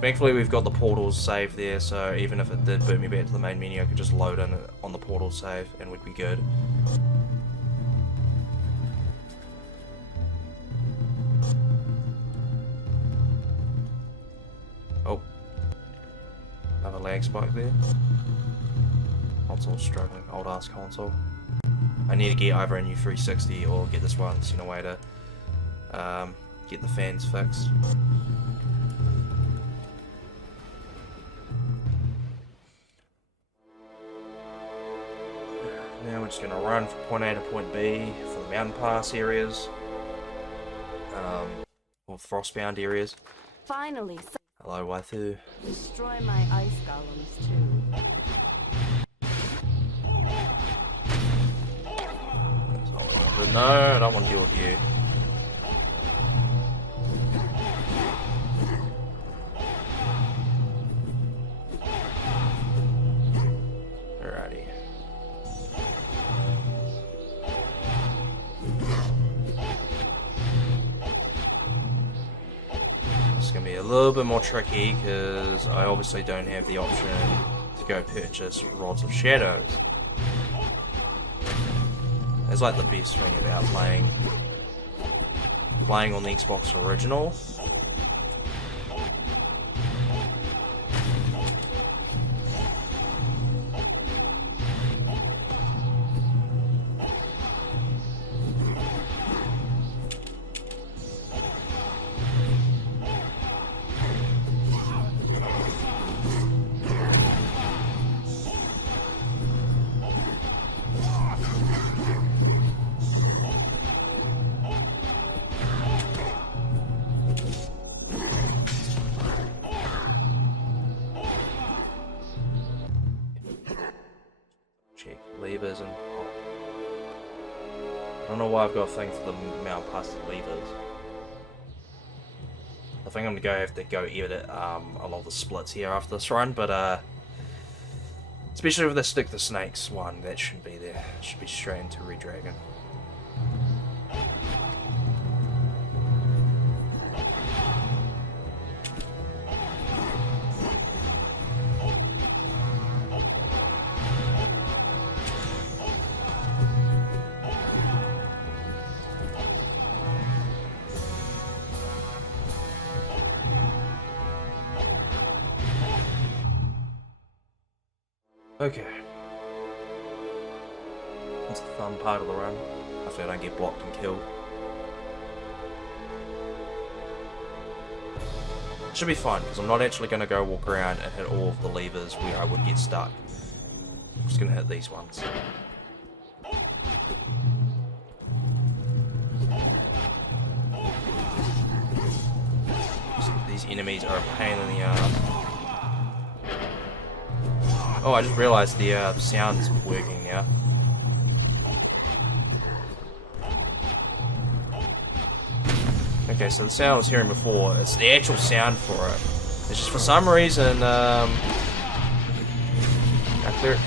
Thankfully we've got the portals saved there, so even if it did boot me back to the main menu, I could just load in on the portal save and we'd be good. spike there. Console's struggling, old ass console. I need to get either a new 360 or get this one, so in a way to get the fans fixed. Now we're just going to run from point A to point B for the mountain pass areas, or frostbound areas. Finally, Hello, waifu. destroy my ice golems too. That's all I want to- No, I don't want to deal with you. Alrighty. It's going to be a little bit more tricky because I obviously don't have the option to go purchase Rods of Shadows. It's like the best thing about playing on the Xbox original. Check levers and I don't know why I've got a thing for the mount past the levers. I think I'm gonna have to go edit a lot of the splits here after this run, but especially with the stick the snakes one, that shouldn't be there. It should be straight into Red Dragon. Okay. That's the fun part of the run. Hopefully I don't get blocked and killed. Should be fine, because I'm not actually going to go walk around and hit all of the levers where I would get stuck. I'm just going to hit these ones. These enemies are a pain in the ass. Oh, I just realised the sound's working now. Okay, so the sound I was hearing before, it's the actual sound for it. It's just for some reason, Cleric,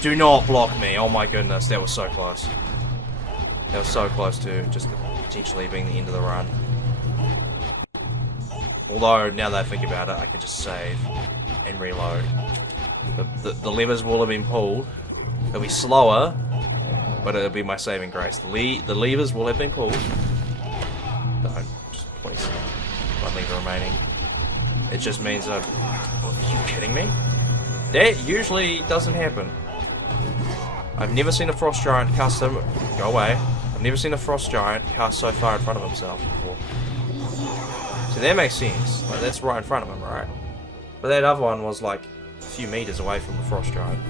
do not block me. Oh my goodness, that was so close. That was so close to just potentially being the end of the run. Although, now that I think about it, I can just save and reload. The levers will have been pulled. They'll be slower, but it'll be my saving grace. The levers will have been pulled. Don't, just please. One lever remaining. It just means that... Are you kidding me? That usually doesn't happen. I've never seen a frost giant cast so... Go away. I've never seen a frost giant cast so far in front of himself before. So that makes sense. Like, that's right in front of him, right? But that other one was like a few meters away from the frost giant.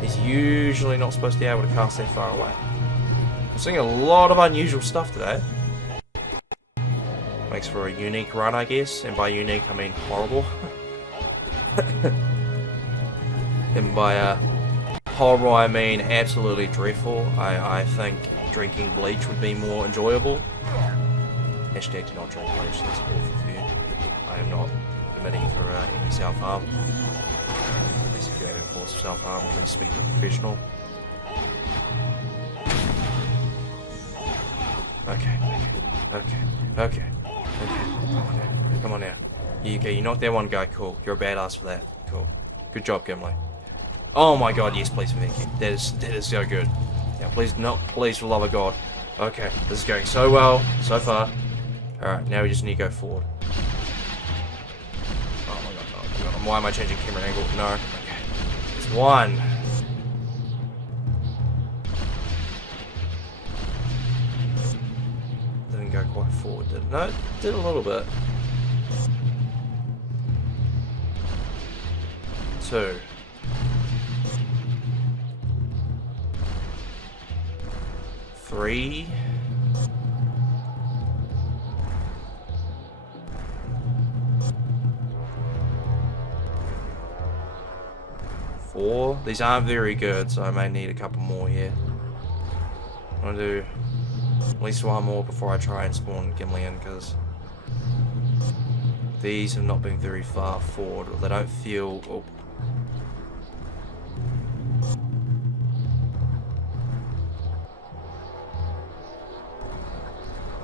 He's usually not supposed to be able to cast that far away. I'm seeing a lot of unusual stuff today. Makes for a unique run, I guess. And by unique, I mean horrible. And by horrible, I mean absolutely dreadful. I think drinking bleach would be more enjoyable. Hashtag do not drink bleach, that's awful for you. I am not admitting for any self-harm. Unless if you're having force of self-harm, please speak to a professional. Okay. Come on now. Okay, you knocked that one guy, cool. You're a badass for that. Cool. Good job, Gimli. Oh my god, yes, please for that kick. That is so good. Now please, no, please for the love of God. Okay, this is going so well, so far. Alright, now we just need to go forward. Oh my god. Why am I changing camera angle? No. Okay. It's 1. Didn't go quite forward, did it? No, it did a little bit. 2. 3. 4. These aren't very good, so I may need a couple more here. I'm gonna do at least 1 more before I try and spawn Gimli in, because these have not been very far forward, or they don't feel... Oh.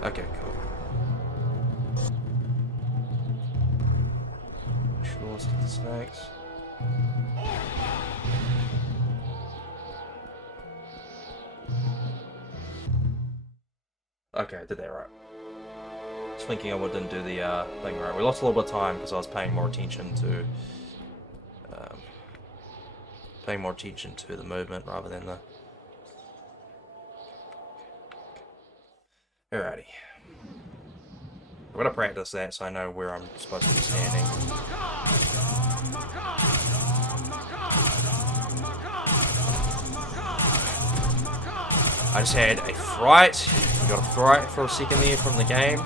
Okay, cool. Sure, let's get the snakes. Okay, I did that right. I was thinking I didn't do the thing right. We lost a little bit of time because I was paying more attention to the movement rather than the... Alrighty. I'm gonna practice that so I know where I'm supposed to be standing. I just had a fright. I got a fright for a second there from the game.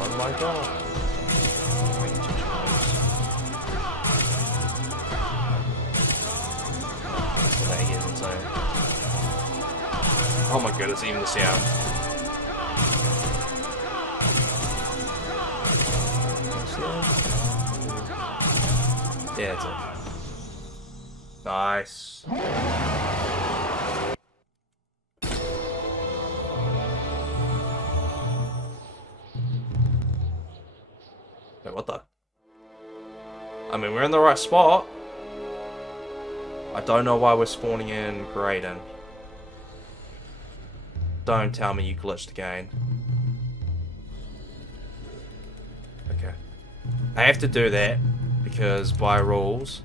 Oh my god. That is insane. Oh my goodness, even the sound. Yeah, that's it. Nice. Wait, what the? I mean, we're in the right spot. I don't know why we're spawning in Graydon. Don't tell me you glitched again. Okay. I have to do that because by the rules,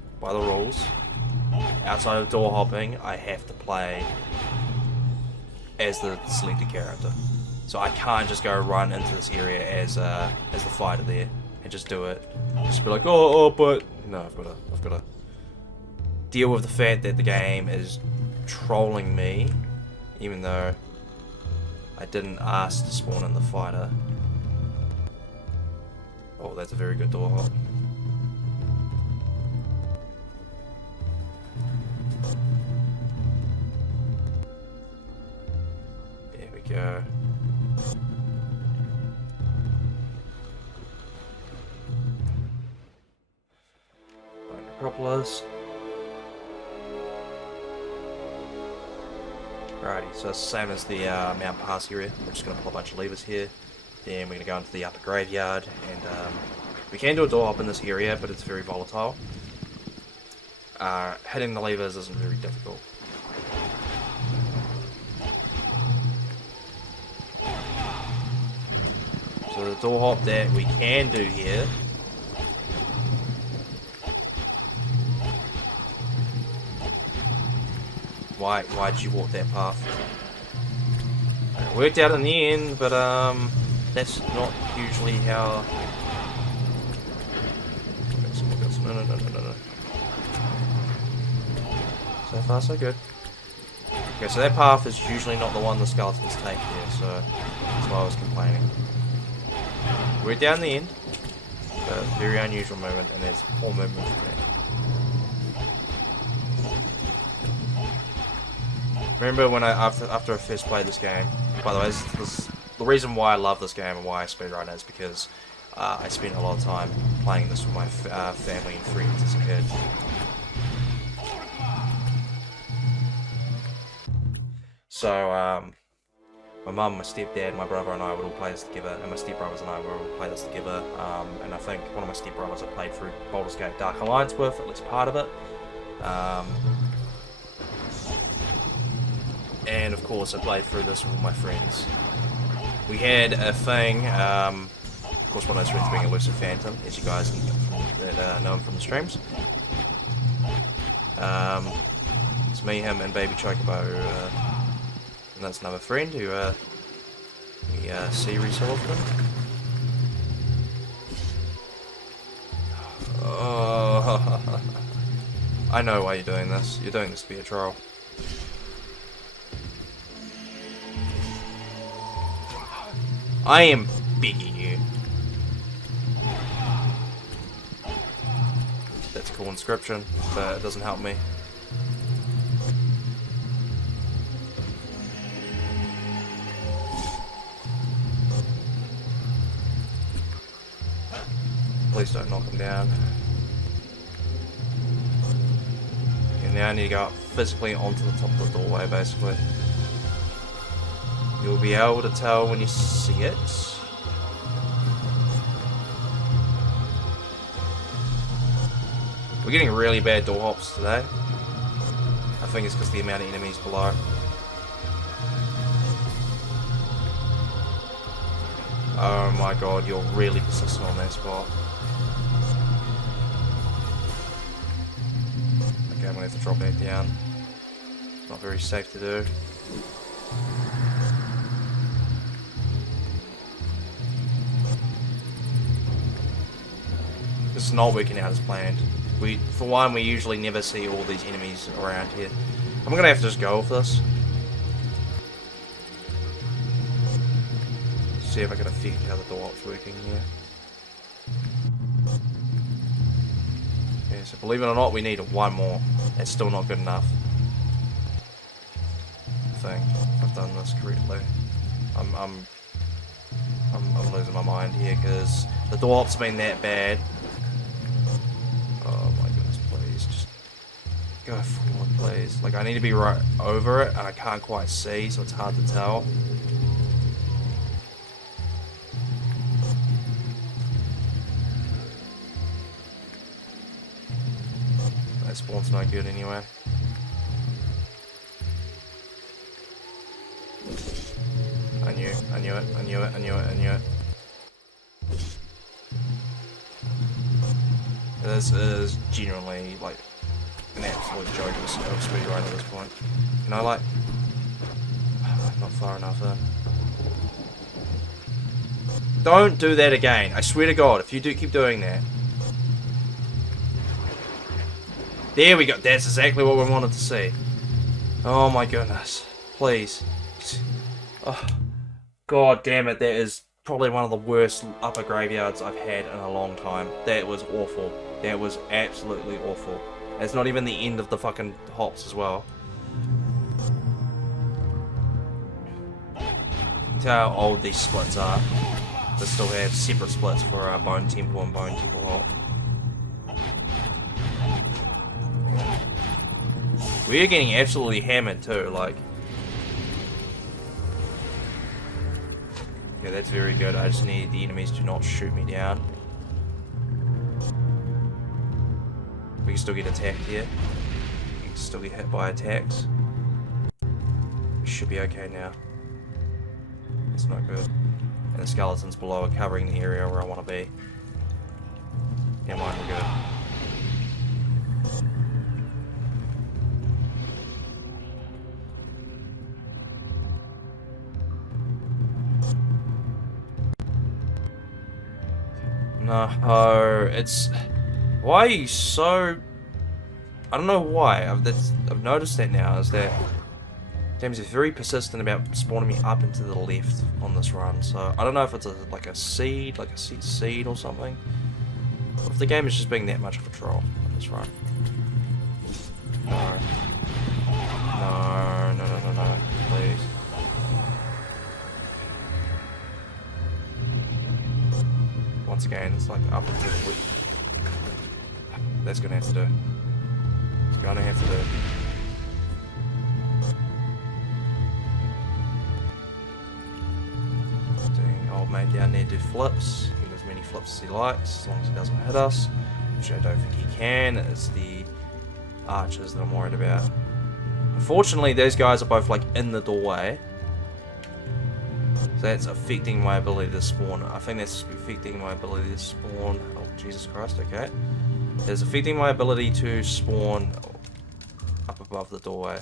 outside of door hopping, I have to play as the selected character. So I can't just go run into this area as the fighter there and just do it. Just be like, oh, but no, I've got to deal with the fact that the game is trolling me, even though I didn't ask to spawn in the fighter. Oh, that's a very good door hop. There we go. Necropolis. Alrighty, so it's the same as the Mount Pass area. We're just going to pull a bunch of levers here. Then we're going to go into the upper graveyard, and we can do a door hop in this area, but it's very volatile. Hitting the levers isn't very difficult. So the door hop that we can do here . Why did you walk that path? It worked out in the end, but that's not usually how... No. So far so good. Okay, so that path is usually not the one the skeletons take here, so that's why I was complaining. Worked out in the end, but very unusual movement, and there's poor movement from that. Remember when after I first played this game, by the way, the reason why I love this game and why I speedrun is because I spent a lot of time playing this with my family and friends as a kid. So my mum, my stepdad, my brother and I would all play this together, and my stepbrothers and I would all play this together. And I think one of my stepbrothers I played through Baldur's Gate Dark Alliance with, at least part of it. And of course I played through this with my friends. We had a thing, of course one of those friends being Elusive Phantom, as you guys that know him from the streams. It's me, him, and Baby Chocobo, and that's another friend who we see every so often. Oh, I know why you're doing this. You're doing this to be a troll. I am begging you. That's a cool inscription, but it doesn't help me. Please don't knock him down. And now I need to go up physically onto the top of the doorway, basically. You'll be able to tell when you see it. We're getting really bad door hops today. I think it's because of the amount of enemies below. Oh my god, you're really persistent on that spot. Okay, I'm gonna have to drop back down. Not very safe to do. This is not working out as planned. For one, we usually never see all these enemies around here. I'm gonna have to just go with this. See if I can affect how the door op's working here. Okay, so believe it or not, we need one more. That's still not good enough. I think I've done this correctly. I'm losing my mind here because the door op's been that bad. Oh my goodness, please, just go forward, please. Like, I need to be right over it, and I can't quite see, so it's hard to tell. That spawn's no good anyway. I knew it. This is genuinely like an absolute joke of speedrun at this point. Can I like... not far enough in. Don't do that again. I swear to God, if you do keep doing that. There we go. That's exactly what we wanted to see. Oh my goodness. Please. Oh, God damn it. That is probably one of the worst upper graveyards I've had in a long time. That was awful. That was absolutely awful. It's not even the end of the fucking hops as well. You can tell how old these splits are. They still have separate splits for Bone Temple and Bone Temple Hop. We're getting absolutely hammered too, like... Okay, that's very good. I just need the enemies to not shoot me down. We can still get attacked here. We can still get hit by attacks. We should be okay now. It's not good. And the skeletons below are covering the area where I want to be. Yeah, mine we're good. No, it's... Why are you so... I don't know why. I've noticed that now, is that games are very persistent about spawning me up into the left on this run. So I don't know if it's like a seed or something. Or if the game is just being that much of a troll on this run. No. No, please. Once again, it's like up into the left. That's gonna have to do. It's gonna have to do. there, do flips. He can do as many flips as he likes, as long as he doesn't hit us, which I don't think he can. It's the archers that I'm worried about. Unfortunately, those guys are both like in the doorway. So that's affecting my ability to spawn. I think that's affecting my ability to spawn. Oh, Jesus Christ, okay. It's affecting my ability to spawn up above the doorway.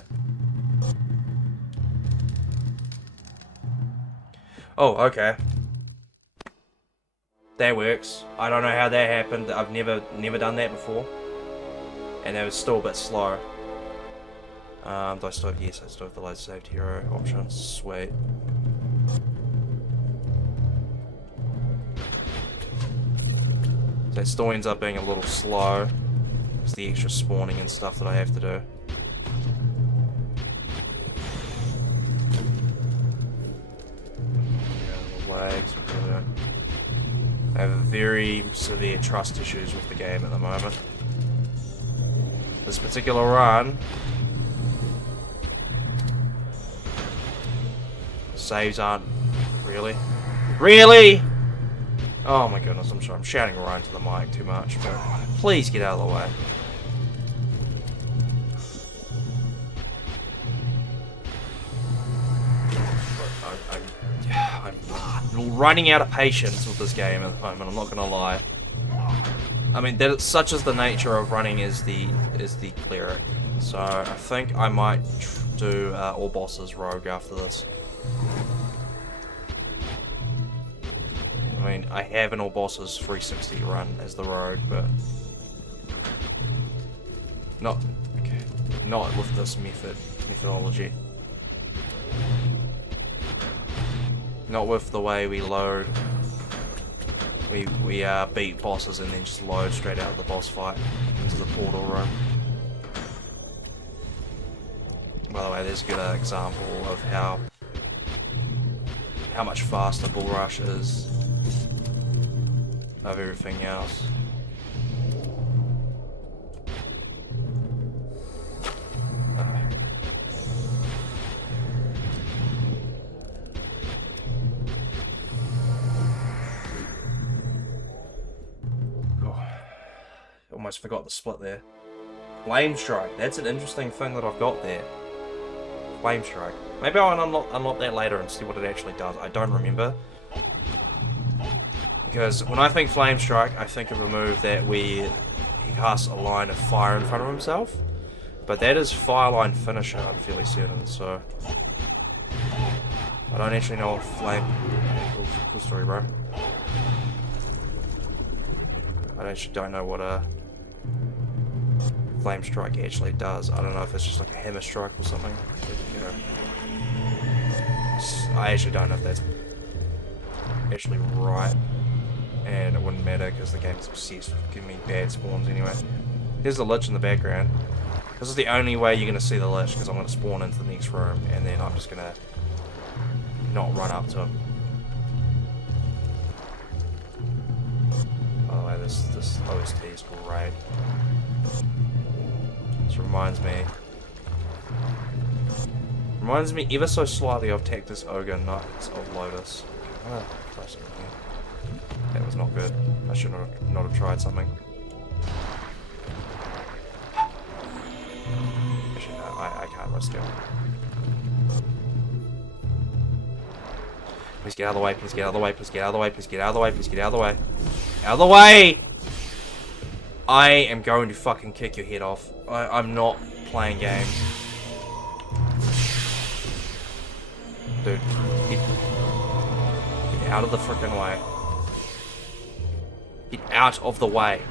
Oh, okay. That works. I don't know how that happened. I've never done that before. And that was still a bit slow. Do I still have, yes, I still have the load saved hero option. Sweet. So it still ends up being a little slow. It's the extra spawning and stuff that I have to do. Lags, I have very severe trust issues with the game at the moment. This particular run, saves aren't really. Oh my goodness, I'm sorry, I'm shouting right into the mic too much, but please get out of the way. I'm running out of patience with this game at the moment, I'm not gonna lie. I mean, such is the nature of running is the Cleric. So I think I might do all bosses rogue after this. I mean, I have an all bosses 360 run as the rogue, but not with this methodology. Not with the way we load. We beat bosses and then just load straight out of the boss fight into the portal room. By the way, there's a good example of how much faster Bull Rush is of everything else. Almost forgot the split there. Flame Strike. That's an interesting thing that I've got there. Flame Strike. Maybe I'll unlock that later and see what it actually does. I don't remember. Because when I think Flame Strike, I think of a move that he casts a line of fire in front of himself. But that is Fireline Finisher, I'm fairly certain, so... I don't actually know what Flame... Cool story, bro. I actually don't know what Flame Strike actually does. I don't know if it's just like a Hammer Strike or something. You know, I actually don't know if that's actually right. And it wouldn't matter because the game's obsessed with giving me bad spawns anyway. Here's the Lich in the background. This is the only way you're going to see the Lich because I'm going to spawn into the next room and then I'm just going to not run up to him. By the way, this OST is great. This reminds me ever so slightly of Tactus Ogre Knights of Lotus. That was not good. I should not have tried something. Actually, no, I can't risk it. Please get out of the way, please get out of the way, please get out of the way, please get out of the way, please get out of the way. Out of the way! I am going to fucking kick your head off. I'm not playing games. Dude, get out of the frickin' way. Get out of the way.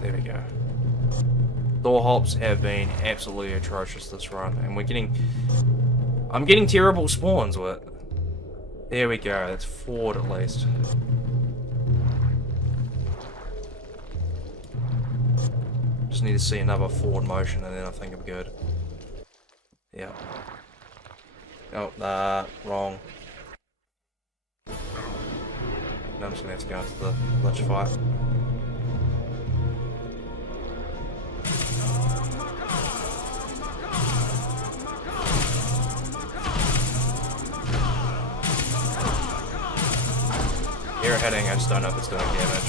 There we go. Door hops have been absolutely atrocious this run, and I'm getting terrible spawns with it. There we go, that's forward at least. Just need to see another forward motion and then I think I'm good. Yeah. Oh, wrong. Now I'm just gonna have to go into the glitch fight. Air hitting, I just don't know if it's doing damage.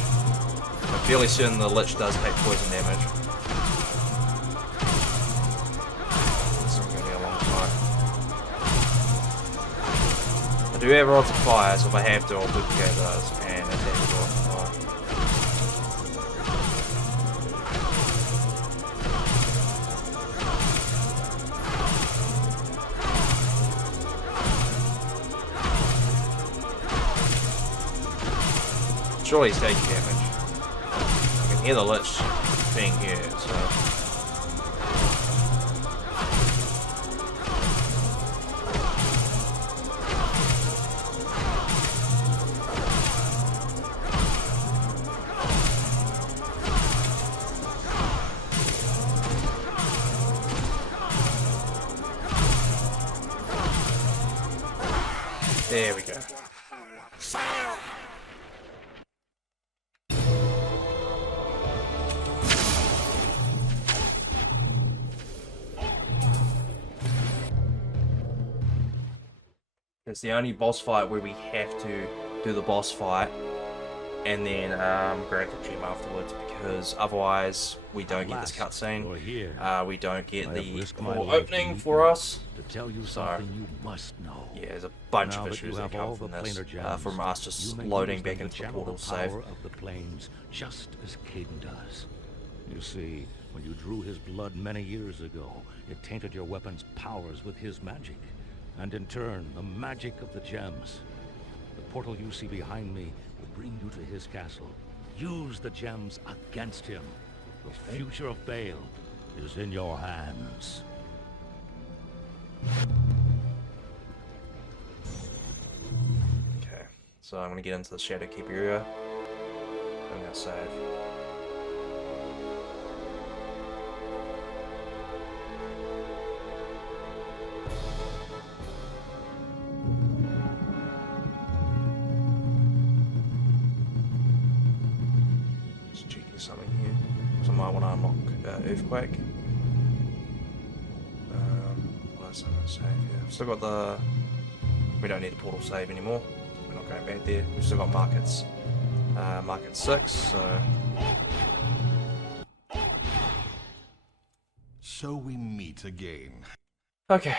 I'm fairly certain the Lich does take poison damage. This is gonna be a long fight. I do have rods of fire, so if I have to, I'll duplicate those and attack the door. Surely he's taking damage. I can hear the Lich being here, so. There we go. It's the only boss fight where we have to do the boss fight and then grab the gem afterwards, because otherwise we don't get this cutscene. We don't get the portal opening for us. To tell you something you must know. Yeah, there's a bunch of issues that come from this, from us just loading back into the portal save. Of the planes, just as Caden does. You see, when you drew his blood many years ago, it tainted your weapon's powers with his magic. And in turn, the magic of the gems. The portal you see behind me will bring you to his castle. Use the gems against him. The future of Bale is in your hands. Okay, so I'm gonna get into the Shadowkeep area. I'm gonna save. Something here, so I might want to unlock Earthquake. What else am I going to save here? I've still got the. We don't need the portal save anymore. We're not going back there. We've still got markets. Market 6, so. So we meet again. Okay.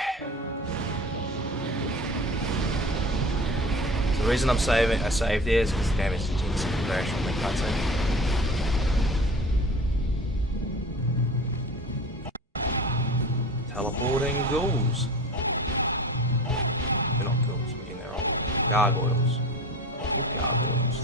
So the reason I saved there is because the damage continues to crash on the cutscene. Teleporting ghouls. They're not ghouls, I'm getting that wrong. Gargoyles. Gargoyles.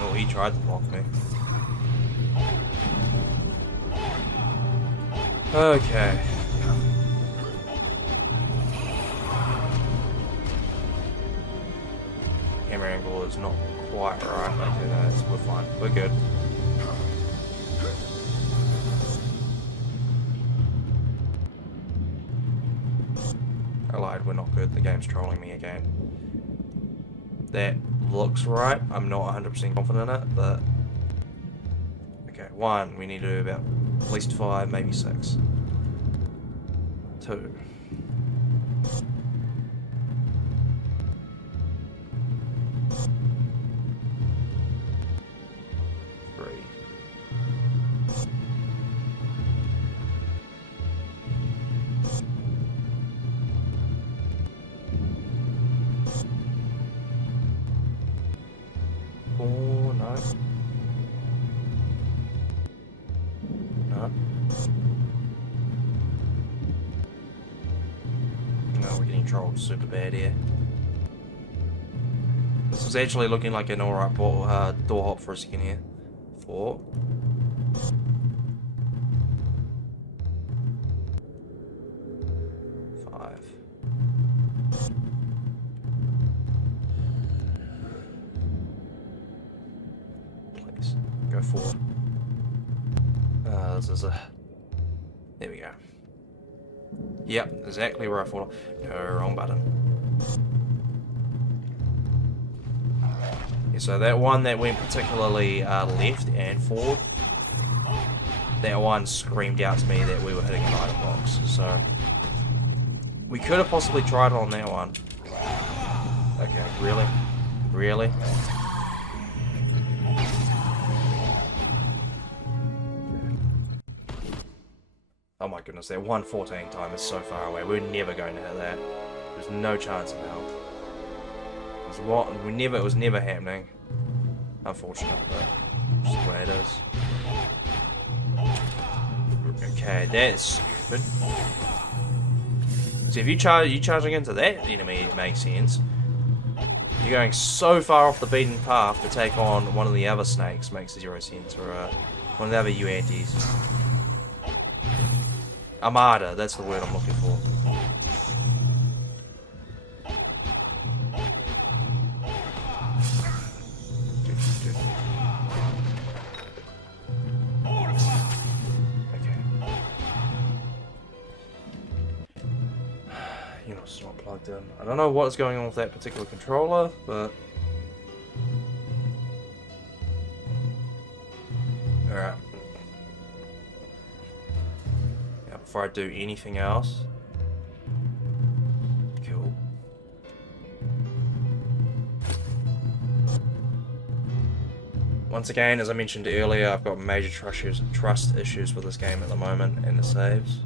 Oh, he tried to block me. Okay. Camera angle is not quite right. Okay, no, we're fine. We're good. I lied, we're not good. The game's trolling me again. That looks right. I'm not 100% confident in it, but... Okay, 1, we need to do about at least 5, maybe 6. 2. 3. 4, no. No. No, we're getting trolled super bad here. This was actually looking like an alright door hop for a second here. 4. 5. 6. was, is it? There we go. Yep, exactly where I thought. No, wrong button. Yeah, so that one that went particularly left and forward, that one screamed out to me that we were hitting an item box. So we could have possibly tried it on that one. Okay, really? Really? Oh my goodness, that 114 time is so far away. We're never going to hit that. There's no chance in hell. It was never happening. Unfortunate, but just the way it is. Okay, that is stupid. So if you charging into that enemy, it makes sense. You're going so far off the beaten path to take on one of the other snakes makes zero sense, or one of the other Yuantis. Armada, that's the word I'm looking for. Okay. You know, it's not plugged in. I don't know what's going on with that particular controller, but... Alright. Before I do anything else. Cool. Once again, as I mentioned earlier, I've got major trust issues with this game at the moment and the saves.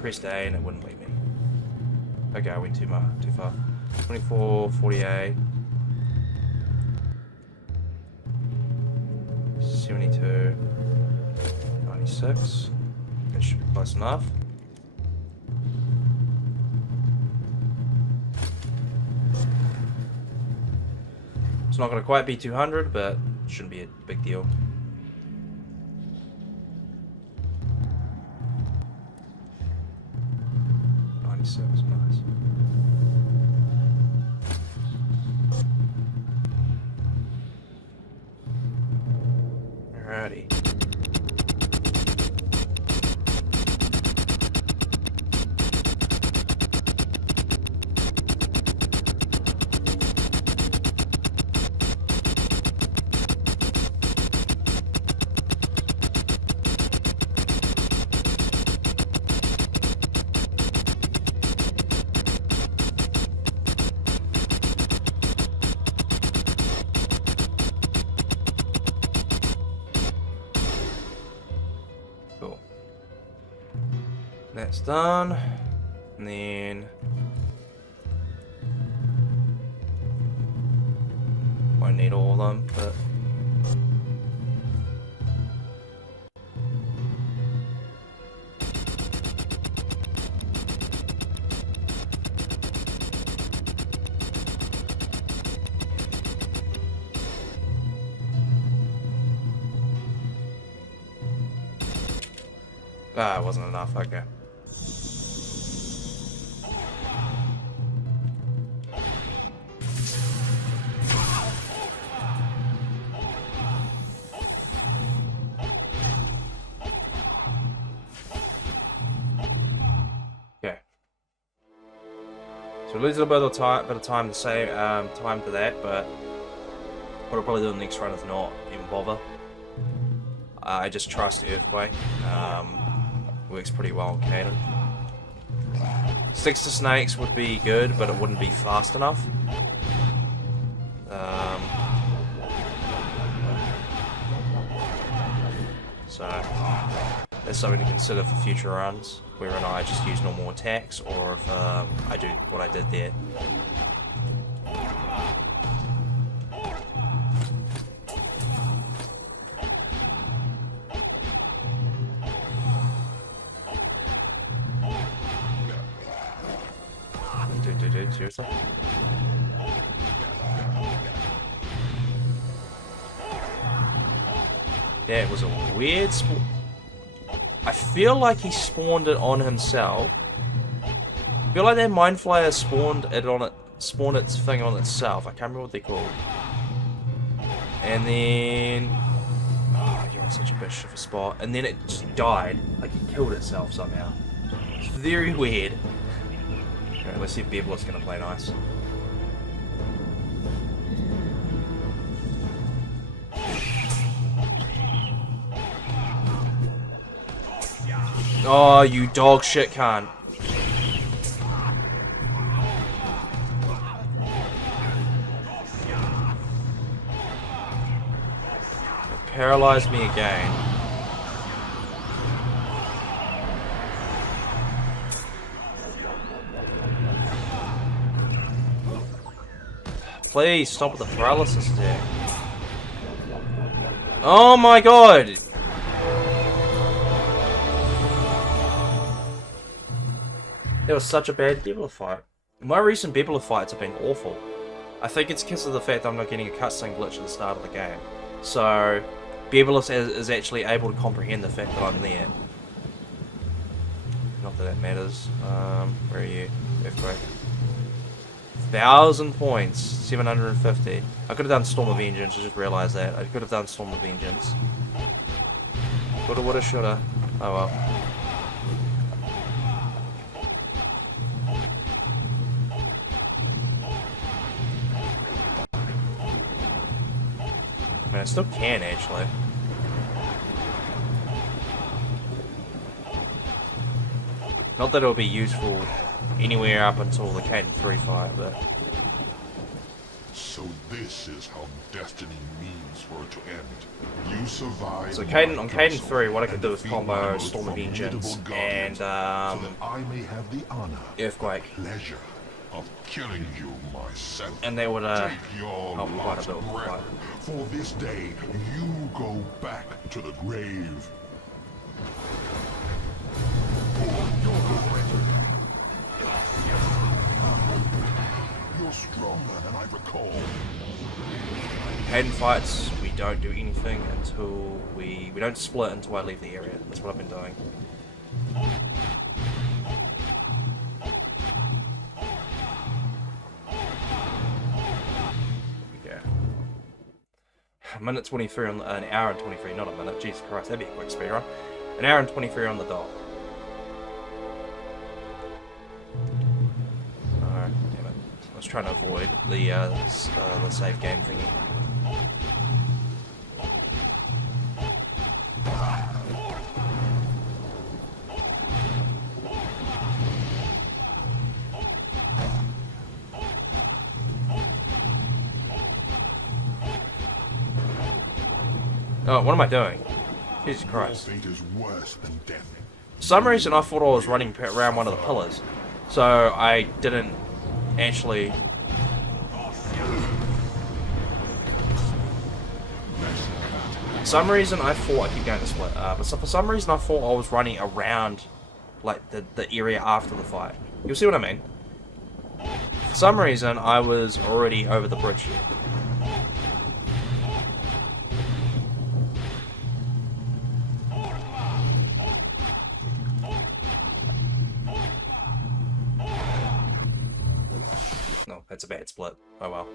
Pressed A and it wouldn't let me. Okay, I went too far. 24, 48, 72, 96. That should be close enough. It's not going to quite be 200, but it shouldn't be a big deal. So it's nice. Alrighty. That's done, and then won't need all of them, but it wasn't enough. Okay. So we lose a little bit of time to save time for that, but what I'll probably do in the next run is not even bother. I just trust Earthquake. Works pretty well on Caden. Sticks to snakes would be good, but it wouldn't be fast enough. So that's something to consider for future runs, whether or not I just use normal attacks or if I do what I did there. Dude, seriously? That was a weird I feel like he spawned it on himself. I feel like that Mind Flayer spawned its thing on itself. I can't remember what they're called. And then you're in such a bitch of a spot. And then it just died. Like it killed itself somehow. It's very weird. Alright, let's see if Beholder's gonna play nice. Oh, you dog shit cunt. It paralyzed me again. Please stop with the paralysis attack. Oh my god! That was such a bad Beholder fight. My recent Beholder fights have been awful. I think it's because of the fact that I'm not getting a cutscene glitch at the start of the game. So, Beholder is actually able to comprehend the fact that I'm there. Not that that matters. Where are you? Earthquake. 1,000 points. 750. I could have done Storm of Vengeance, I just realised that. I could have done Storm of Vengeance. Coulda, woulda, shoulda. Oh well. I mean, I still can, actually. Not that it'll be useful anywhere up until the Caden 3 fight, but... So this is how destiny means for it to end. You survive. So on Caden 3, what I could do is combo Storm of Vengeance and so that I may have the honor, Earthquake. pleasure of killing you myself. And they would Take your help quite last a bit with the breath. fight. For this day, you go back to the grave. You're stronger than I recall. Caden fights, we don't do anything until we don't split until I leave the area. That's what I've been doing. A minute 23 on an hour and 23, not a minute. Jesus Christ, that'd be a quick speedrun. An hour and 23 on the dot. Alright, damn it. I was trying to avoid the save game thingy. Oh, what am I doing? Jesus Christ. Your fate is worse than death. For some reason I thought I was running around one of the pillars. So I didn't actually... For some reason I thought... I keep going to split. But so for some reason I thought I was running around like the area after the fight. You'll see what I mean. For some reason I was already over the bridge here. No, that's a bad split. Oh well.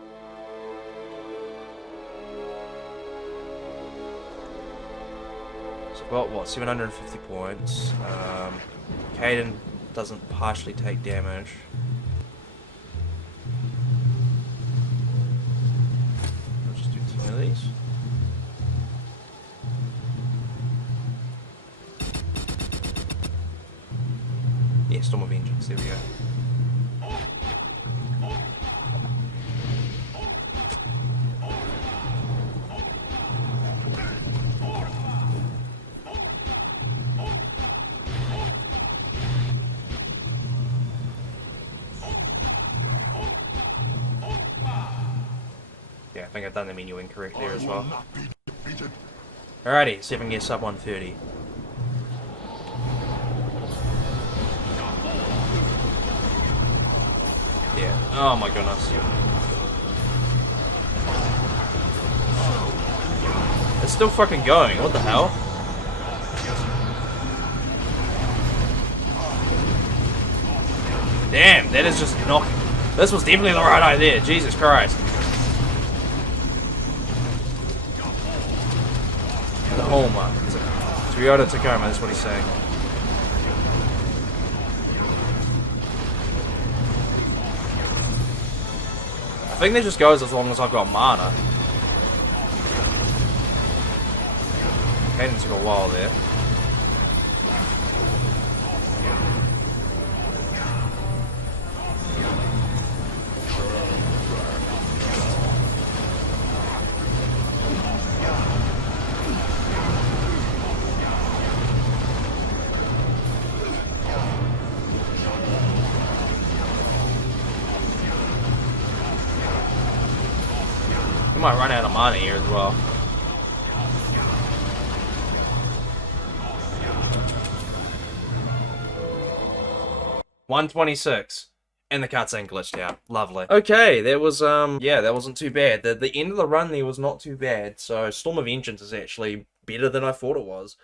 So I've got, what, 750 points. Caden doesn't partially take damage. I'll just do 2 of these. Yeah, Storm of Vengeance, there we go. Yeah, I think I've done the menu incorrect there as I well. will not be defeated. Alrighty, see if I can get sub 130. Yeah. Oh my goodness. It's still fucking going. What the hell? Damn, that is just not... This was definitely the right idea. Jesus Christ. The Homa. Toyota Tacoma, that's what he's saying. I think that just goes as long as I've got mana. Caden took a while there. We might run out of mana here as well. $126. And the cutscene glitched out. Lovely. Okay, that was, yeah, that wasn't too bad. The end of the run there was not too bad. So, Storm of Vengeance is actually better than I thought it was.